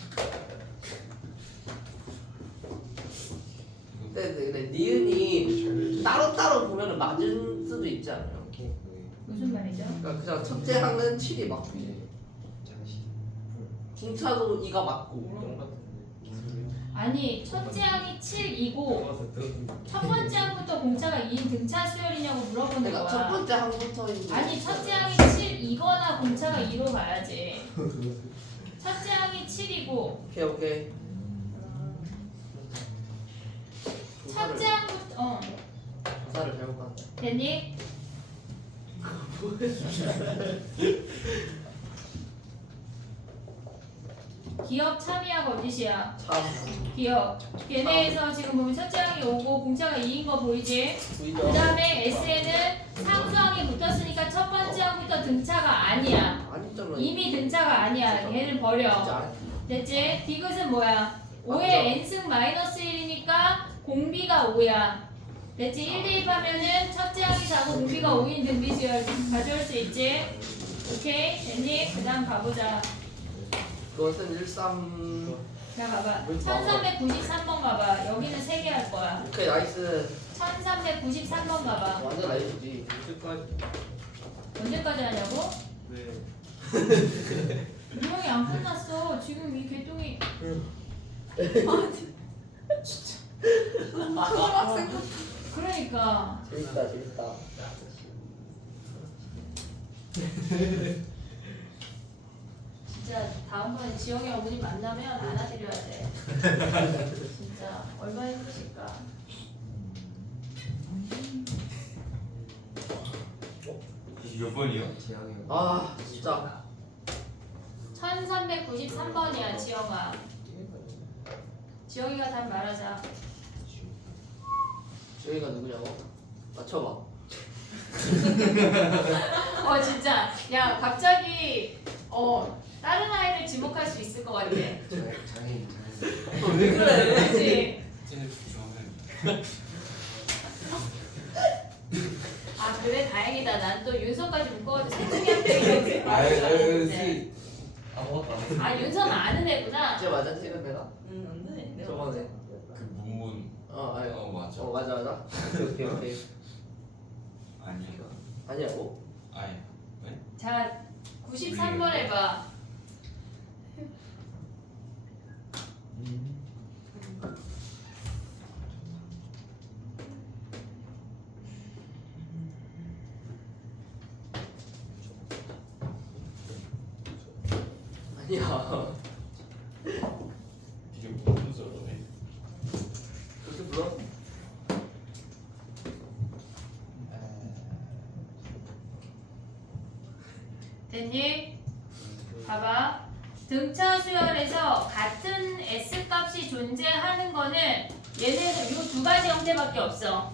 근데 니은이 따로따로 보면은 맞을 수도 있지 않아요? 무슨 말이죠? 그러니까 그냥 첫째 항은 7이 맞고 중차도 2가 맞고 아니 첫째 항이 7이고 첫 번째 항부터 공차가 2인 등차 수열이냐고 물어보는 그러니까 첫 거야. 번째 항부터 이제 아니 첫째 항이 7이거나 공차가 2로 가야지. 첫째 항이 7이고 오케이 첫째 항부터 조사를 잘못 봤네. 됐니? 기업 참이야 거짓이야? 참 기업. 걔네에서 지금 보면 첫째 항이 5고 공차가 2인 거 보이지? 보이죠? 그 다음에 S에는 상수항이 붙었으니까 첫 번째 항부터 등차가 아니야. 아니잖아. 이미 등차가 아니야. 걔는 버려. 진짜 아니. 됐지? 디귿은 뭐야? 5의 맞죠? n승 마이너스 1이니까 공비가 5야. 됐지? 1 대입하면은 첫째 항이 4고 공비가 5인 등비수열 가져올 수 있지? 오케이? 됐니? 그 다음 가보자. 그것은 13. 자 가봐. 1393번 가봐. 여기는 3개 할 거야. 오케이 나이스. 1393번 가봐. 완전 나이스지. 끝까지. 언제까지 하냐고? 네. 유형이 안 끝났어. 지금 이 개똥이. 초등학생 그러니까. 재밌다 재밌다. 진짜 다음번에 지영이 어머니 만나면 안아드려야 돼. 진짜 얼마나 힘드실까. 몇 번이요? 재앙이 아 진짜. 1393번이야 지영아. 지영이가 답 말하자. 저희가 누구냐고? 맞춰봐. 진짜 야 갑자기 다른 아이들 지목할 수 있을 것 같아. 장애인 왜 그래? 그렇지? 쟤는 중학생. 아 그래 다행이다. 난 또 윤서까지 묶어가지고 세중이 학생이라고 말했는데. 아무것도 안 했어. 아 윤서는 아는 애구나. 진짜 맞아 지금 내가? 응, 안 돼. 내가 저번에. 그 문문. 아니. 맞아. 맞아 맞아. 오케이 오케이. 아니야. 아니야고? 아니. 왜? 자 93번 해봐. 아니야. 이게 무슨 소리네? 그렇게 불러? 됐니? 봐봐. 등차 수열에서 같은 S 값이 존재하는 거는 얘네들 이 두 가지 형태밖에 없어.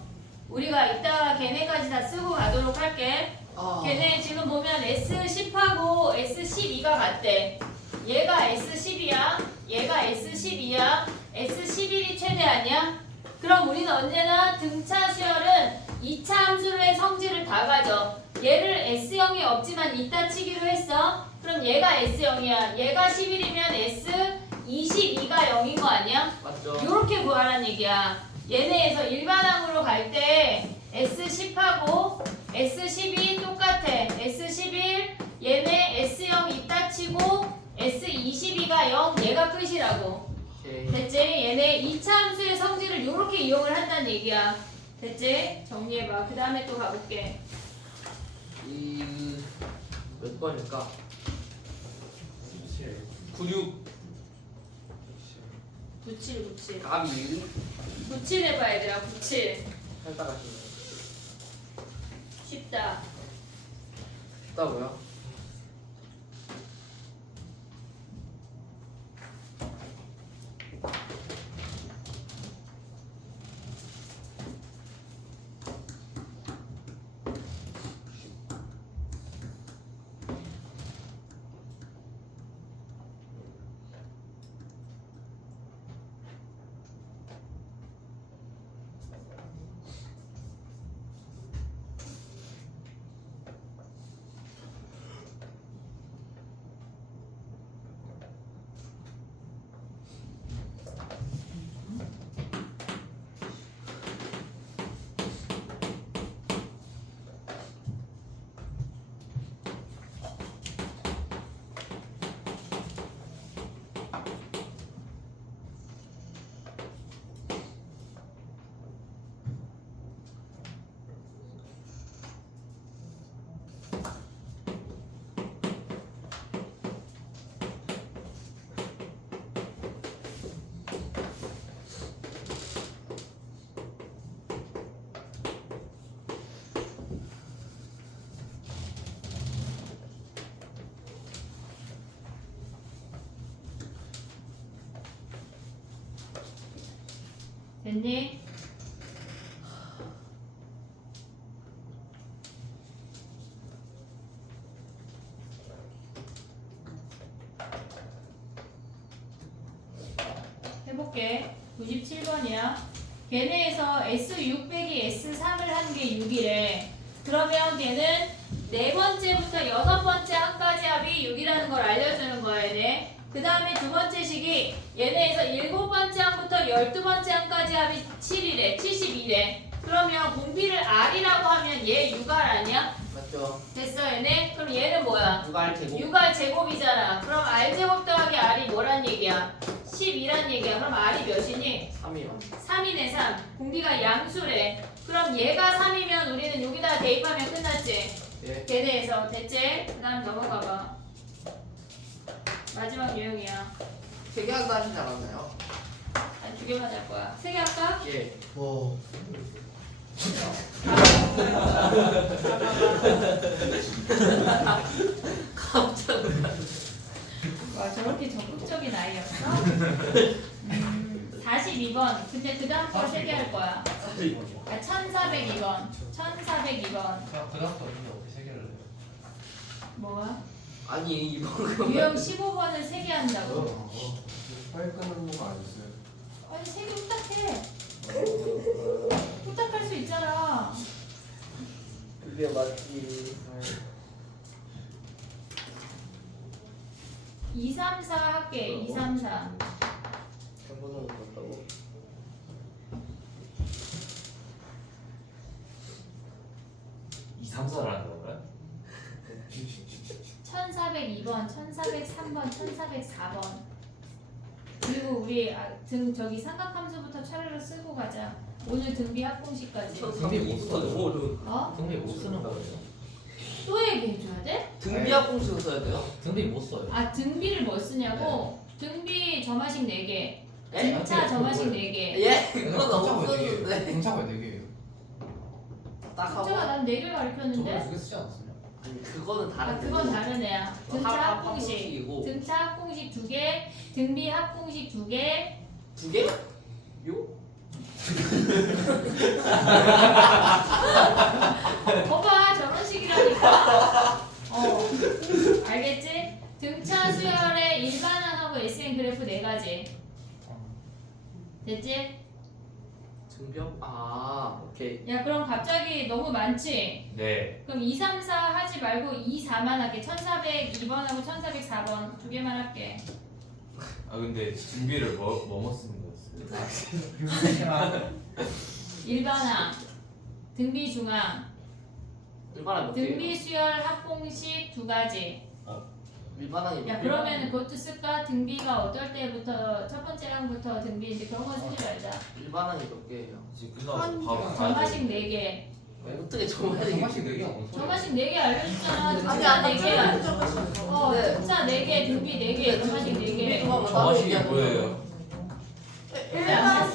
우리가 이따가 걔네까지 다 쓰고 가도록 할게. 아. 걔네 지금 보면 S10하고 S12가 같대. 얘가 S10이야. 얘가 S12야. S11이 최대 아니야? 그럼 우리는 언제나 등차 수열은 2차 함수의 성질을 다 가져. 얘를 S형이 없지만 이따 치기로 했어. 그럼 얘가 S형이야. 얘가 11이면 S22가 0인 거 아니야? 맞죠? 요렇게 구하라는 얘기야. 얘네에서 일반항으로 갈 때 S10하고 S12 똑같아. S11 얘네 S0 이따 치고 S22가 0 얘가 끝이라고. 오케이. 됐지? 얘네 2차 함수의 성질을 요렇게 이용을 한다는 얘기야. 됐지? 정리해봐. 그 다음에 또 가볼게. 이 몇 번일까? 96. 97. 까비. 97 해봐 얘들아. 97. 살짝 하시네. 쉽다. 쉽다고요? 됐니? 해볼게. 97번이야. 걔네에서 S6 빼기 S3을 한 게 6이래. 그러면 얘는 네 번째부터 여섯 번째 한까지 합이 6이라는 걸 알려주는 거야, 얘네. 그 다음에 두 번째 식이 얘네에서 일곱 번째 항부터 12번째 항까지 합이 7이래. 72래. 그러면 공비를 R이라고 하면 얘 6R 아니야? 맞죠? 됐어, 얘네? 그럼 얘는 뭐야? 6R 제곱 6R 제곱이잖아. 그럼 R제곱 더하기 R이 뭐란 얘기야? 12란 얘기야. 그럼 R이 몇이니? 3이요. 3이네 3. 공비가 양수래. 그럼 얘가 3이면 우리는 여기다가 대입하면 끝났지? 예. 걔네에서 됐지? 그 다음 넘어가봐. 마지막 유형이야. 3개 한다 하시지 않았나요? 아니, 두 개만 할 거야. 세 개 할까? 예. 와. 깜짝 와, 저렇게 적극적인 아이였어? 42번. 근데 그 다음 거 세 개 할 거야. 아, 1402번. 1402번. 그 다음부터 어떻게 세 개를 해요? 뭐가? 아니 이번 유형 15번을 세 개 한다고. 빨리 끊는 거 아니었어요? 아니, 세 개 후딱 해. 후딱 할 수 있잖아. 그게 맞지. 2, 3, 4 할게. 2, 3, 4. 한 번은 못 봤다고. 이 3, 4를 한다는 거야? 1402번, 1403번, 1404번. 그리고 우리 저기 삼각함수부터 차례로 쓰고 가자. 오늘 등비 합공식까지. 등비 못 써. 너무 어려운. 어? 등비 못 쓰는 거예요. 또 얘기해줘야 돼? 등비합 공식을 써야 돼요? 등비 못 써요. 아, 등비를 뭐 쓰냐고? 등비 점화식 4개. 예? 등차 점화식 4개. 예? 그거 너무 썼는데. 등차가 4개예요. 딱 하고. 등차가 난 4개를 가르쳤는데? 저번에 2개 쓰지 않았어요? 아니 그거는 아, 다른데. 그건 다른 애야. 등차 합공식. 합공식이고. 등차 합공식 2개, 등비 합공식 2개. 2개? 요? 거봐, 저런 식이라니까. 알겠지? 등차 수열의 일반항하고 SN 그래프 4가지. 됐지? 등비합? 아 오케이. 야, 그럼 갑자기 너무 많지? 네. 그럼 2, 3, 4 하지 말고 2, 4만 할게. 1402번하고 1404번 두 개만 할게. 아 근데 등비를 뭐뭐 쓰는 거였어요? 일반항, 등비 중항, 일반항 몇 개예요? 등비 수열 합공식 2가지. 일반항이 야, 몇 그러면 그것도 쓸까? 등비가 어떨 때부터 첫 번째 항부터 등비인지 그런 거 쓰지 말자. 일반항이 몇 개예요? 지금 끝나고 바로 가야 점화식 돼. 4개. 어떻게 정말 정말씩 4개가 뭔 소리야? 점화식 4개 알려줬잖아. 아니 등차 아까 4개. 적으셨어. 네. 등차 4개, 등비 4개, 점화식 4개. 점화식이 뭐예요? 일반을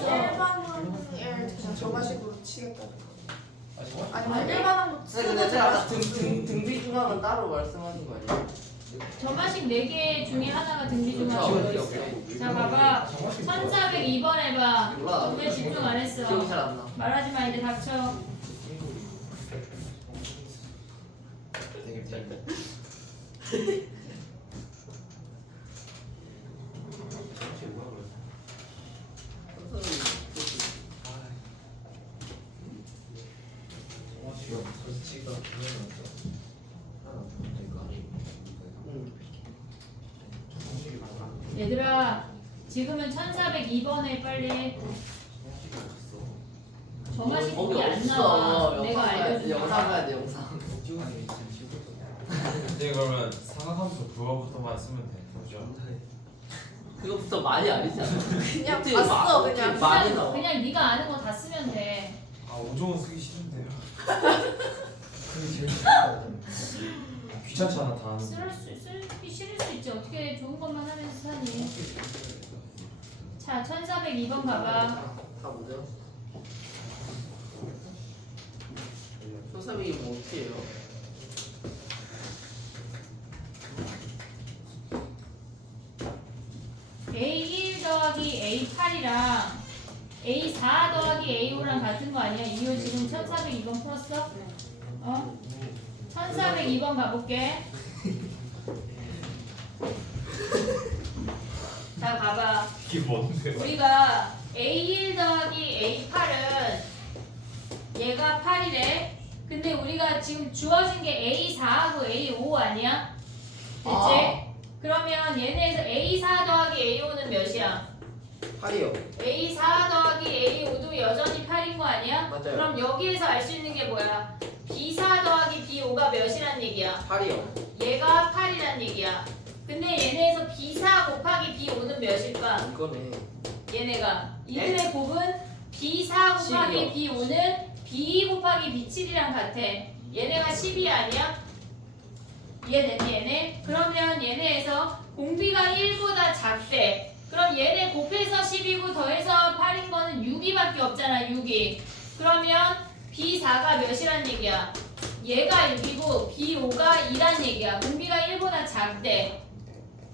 그냥 저마식으로 치겠다. 아니면 일반항도 근데 제가 아까 등비 중앙은 따로 말씀하신 거 아니에요? 점화식 4개 중에 하나가 등비 그렇죠. 중항. 오케이. 자, 봐봐. 1402번 해봐. 몰라. 왜 집중 안 했어? 기억이 잘 안 나. 말하지 마, 이제 닥쳐. 얘들아, 지금은 1402번에 빨리 점화식 거기 보기 안 없어. 나와. 내가 영상 가야 돼. 영상 알려준다. 가야 돼. 영상. 근데 그러면 삼각함수 그거부터만 쓰면 되는 거죠? 그거부터 많이 알지 않아? 그냥 어떻게 봤어, 어떻게 그냥. 많이 나와. 그냥 네가 아는 거 다 쓰면 돼. 아 5종은 쓰기 싫은데요. 그게 제일 싫다. 귀찮잖아 다 하는 거. 쓰기 싫을 수 있지. 어떻게 좋은 것만 하면서 사니. 자, 1402번 가봐. 다 뭐죠? 소사비 뭐 어떻게 해요? A1 더하기 A8이랑 A4 더하기 A5랑 같은 거 아니야? 이거 지금 1402번 풀었어? 어? 1402번 가볼게. 자, 봐봐. 이게 뭔데? 우리가 A1 더하기 A8은 얘가 8이래. 근데 우리가 지금 주어진 게 A4하고 A5 아니야? 됐지? 아. 그러면 얘네에서 A4 더하기 A5는 몇이야? 8이요. A4 더하기 A5도 여전히 8인 거 아니야? 맞아요. 그럼 여기에서 알 수 있는 게 뭐야? B4 더하기 B5가 몇이란 얘기야? 8이요. 얘가 8이란 얘기야. 근데 얘네에서 B4 곱하기 B5는 몇일까? 이거네. 얘네가 이들의 곱은 B4 곱하기 10이요. B5는 B2 곱하기 B7이랑 같아. 얘네가 12 아니야? 이해됐니 얘네? 그러면 얘네에서 공비가 1보다 작대. 그럼 얘네 곱해서 10이고 더해서 8인 거는 6이밖에 없잖아. 6이. 그러면 B4가 몇이란 얘기야? 얘가 6이고 B5가 2란 얘기야. 공비가 1보다 작대.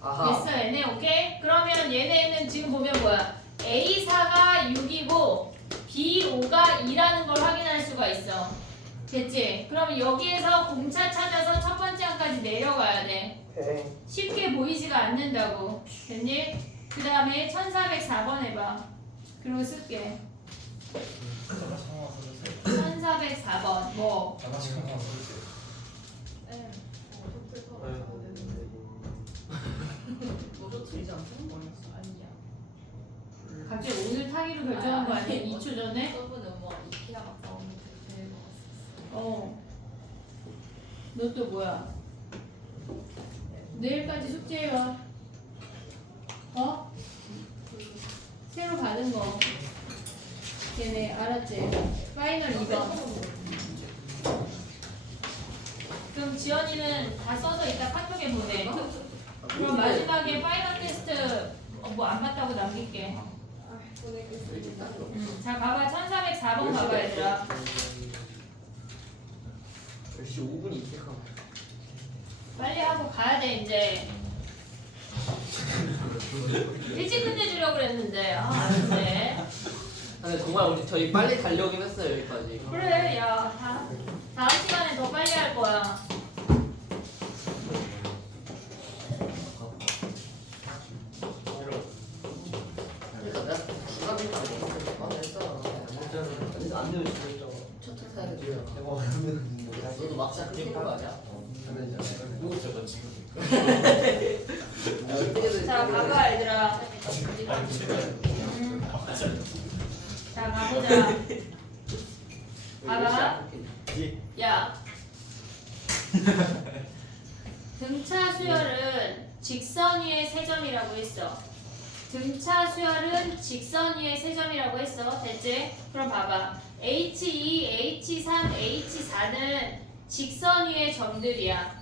아하. 됐어 얘네 오케이? 그러면 얘네는 지금 보면 뭐야? A4가 6이고 B5가 2라는 걸 확인할 수가 있어. 됐지? 그럼 여기에서 공차 찾아서 첫 번째 항까지 내려가야 돼. 네. 쉽게 보이지가 않는다고. 됐니? 그 다음에 1404번 해봐. 그리고 쓸게. 1404번 뭐? 너도 들리지 않는 거였어? 아니야. 갑자기 오늘 타기로 결정한 거 아니야? 2초 전에? 저번에 뭐 이케아 갔다 오는데 제일 먹었어. 어. 너 또 뭐야? 내일까지 숙제해와. 어? 새로 받은 거. 걔네 알았지? 파이널 2번. 그럼 지연이는 다 써서 이따 카톡에 보내. 그럼 마지막에 파이널 테스트 뭐 안 맞다고 남길게. 자 가봐 1404번 가봐 얘들아. 역시 5분이 있을까? 빨리 하고 가야 돼 이제. 일찍 끝내주려고 그랬는데 아쉽네. 근데 정말 우리 저희 빨리 달려오긴 했어요 여기까지. 그래 야 다음 시간에 더 빨리 할 거야. 그러니까 내가 중간중간 했잖아. 근데 안 되면 진짜 첫 회사에 돼요. 내가 원하는 뭐 너도 막 시작한 거 아니야? 하면 되잖아. 누구 저거 지금? 자 가봐 얘들아. 자 가보자. 봐봐. 야. 등차 수열은 직선 위의 세점이라고 했어. 등차 수열은 직선 위의 세점이라고 했어. 됐지? 그럼 봐봐. H2, H3, H4는 직선 위의 점들이야.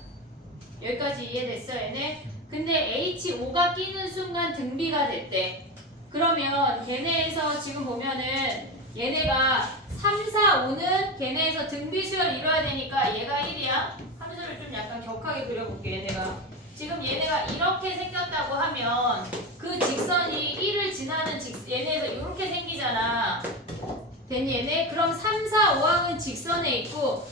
여기까지 이해됐어 얘네? 근데 H5가 끼는 순간 등비가 됐대. 그러면 걔네에서 지금 보면은 얘네가 3, 4, 5는 걔네에서 등비 수열 이뤄야 되니까 얘가 1이야. 함수를 좀 약간 격하게 그려볼게 얘네가. 지금 얘네가 이렇게 생겼다고 하면 그 직선이 1을 지나는 얘네에서 이렇게 생기잖아. 됐니 얘네? 그럼 3, 4, 5항은 직선에 있고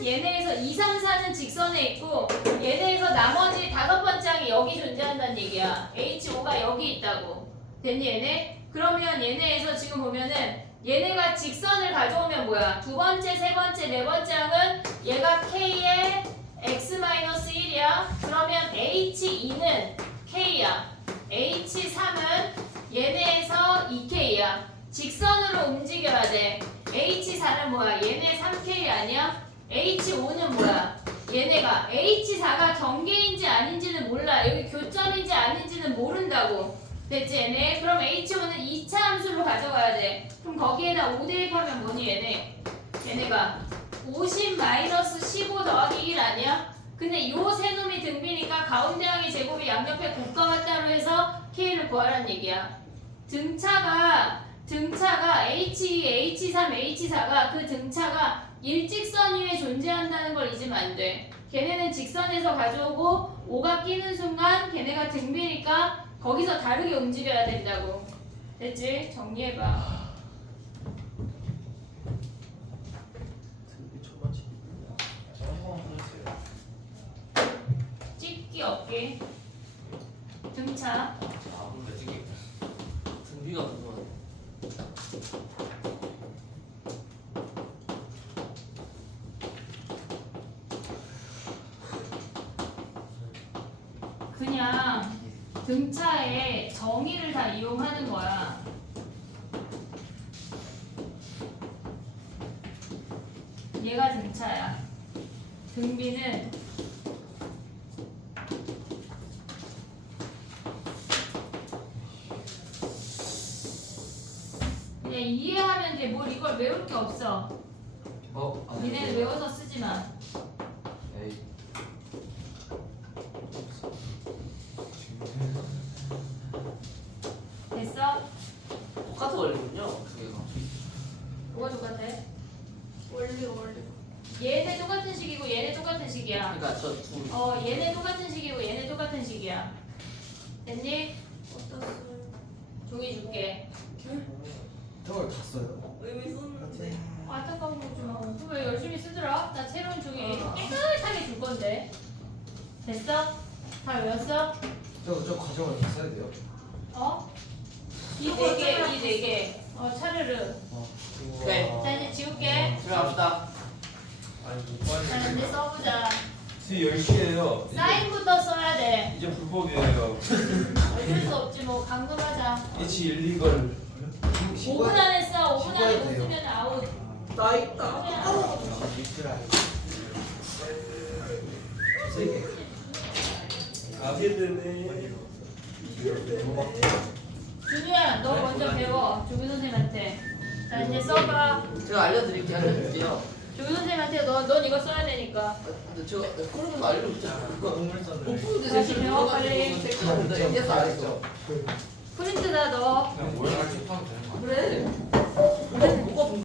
얘네에서 2, 3, 4는 직선에 있고 얘네에서 나머지 다섯 번째 항이 여기 존재한다는 얘기야. H5가 여기 있다고. 됐니 얘네? 그러면 얘네에서 지금 보면은 얘네가 직선을 가져오면 뭐야? 두 번째, 세 번째, 네 번째 항은 얘가 K의 X-1이야. 그러면 H2는 K야. H3은 얘네에서 2K야. 직선으로 움직여야 돼. H4는 뭐야? 얘네 3K 아니야? H5는 뭐야? 얘네가 H4가 경계인지 아닌지는 몰라. 여기 교점인지 아닌지는 모른다고. 됐지 얘네? 그럼 H5는 2차 함수로 가져가야 돼. 그럼 거기에다 5 대입하면 뭐니 얘네? 얘네가 50-15 더하기 1 아니야? 근데 요 세 놈이 등비니까 가운데 항의 제곱이 양옆에 곱과 같다로 해서 K를 구하라는 얘기야. 등차가 H2, H3, H4가 그 등차가 일직선 위에 존재한다는 걸 잊으면 안 돼. 걔네는 직선에서 가져오고 5가 끼는 순간 걔네가 등비니까 거기서 다르게 움직여야 된다고. 됐지? 정리해봐. 적기. 등차. 아 어떻게 등비가 궁금하네. 그냥 등차에 정의를 다 이용하는 거야. 얘가 등차야. 등비는 그냥 이해하면 돼. 뭘 이걸 외울 게 없어. 니네는 외워서 쓰지 마. 에이 됐어? 똑같은 원리군요. 두 개가. 뭐가 똑같아? 원리가. 얘네 똑같은 식이고 얘네 똑같은 식이야. 그러니까 저 둘. 얘네 똑같은 식이고 얘네 똑같은 식이야. 됐니? 어떤 수? 종이 줄게. 저걸 다 써요? 의미 썼는데. 안타까운 거지 마. 왜 열심히 쓰더라? 나 새로운 종이 깨끗하게 줄 건데. 됐어? 다 외웠어? 저 과정을 다 써야 돼요? 이 네 개. 차르르. 오케이. 자 이제 지울게. 집에 갑시다. 아니 못 자 이제 써보자. 지금 10시에요 사인부터 써야 돼. 이제 불법이에요 어쩔 수 없지 뭐 강금하자. H 일리걸 5분 안에 써. 5분 안에 못 돼요. 쓰면 아웃. 나 있다. 세개 아겠네. 준우야 너 먼저 배워. 조교 선생님한테. 자 이제 써봐. 제가 알려드릴게요. 조교 선생님한테 넌 이거 써야 되니까. 근데 제가 그런 건 알려줬잖아. 동물선을 못 푸는데 다시 배워, 빨리. 댓글인데 얘기해서 알았죠. 프린트다 너. 그냥 모양을 쭉 하면 되는 거 그래.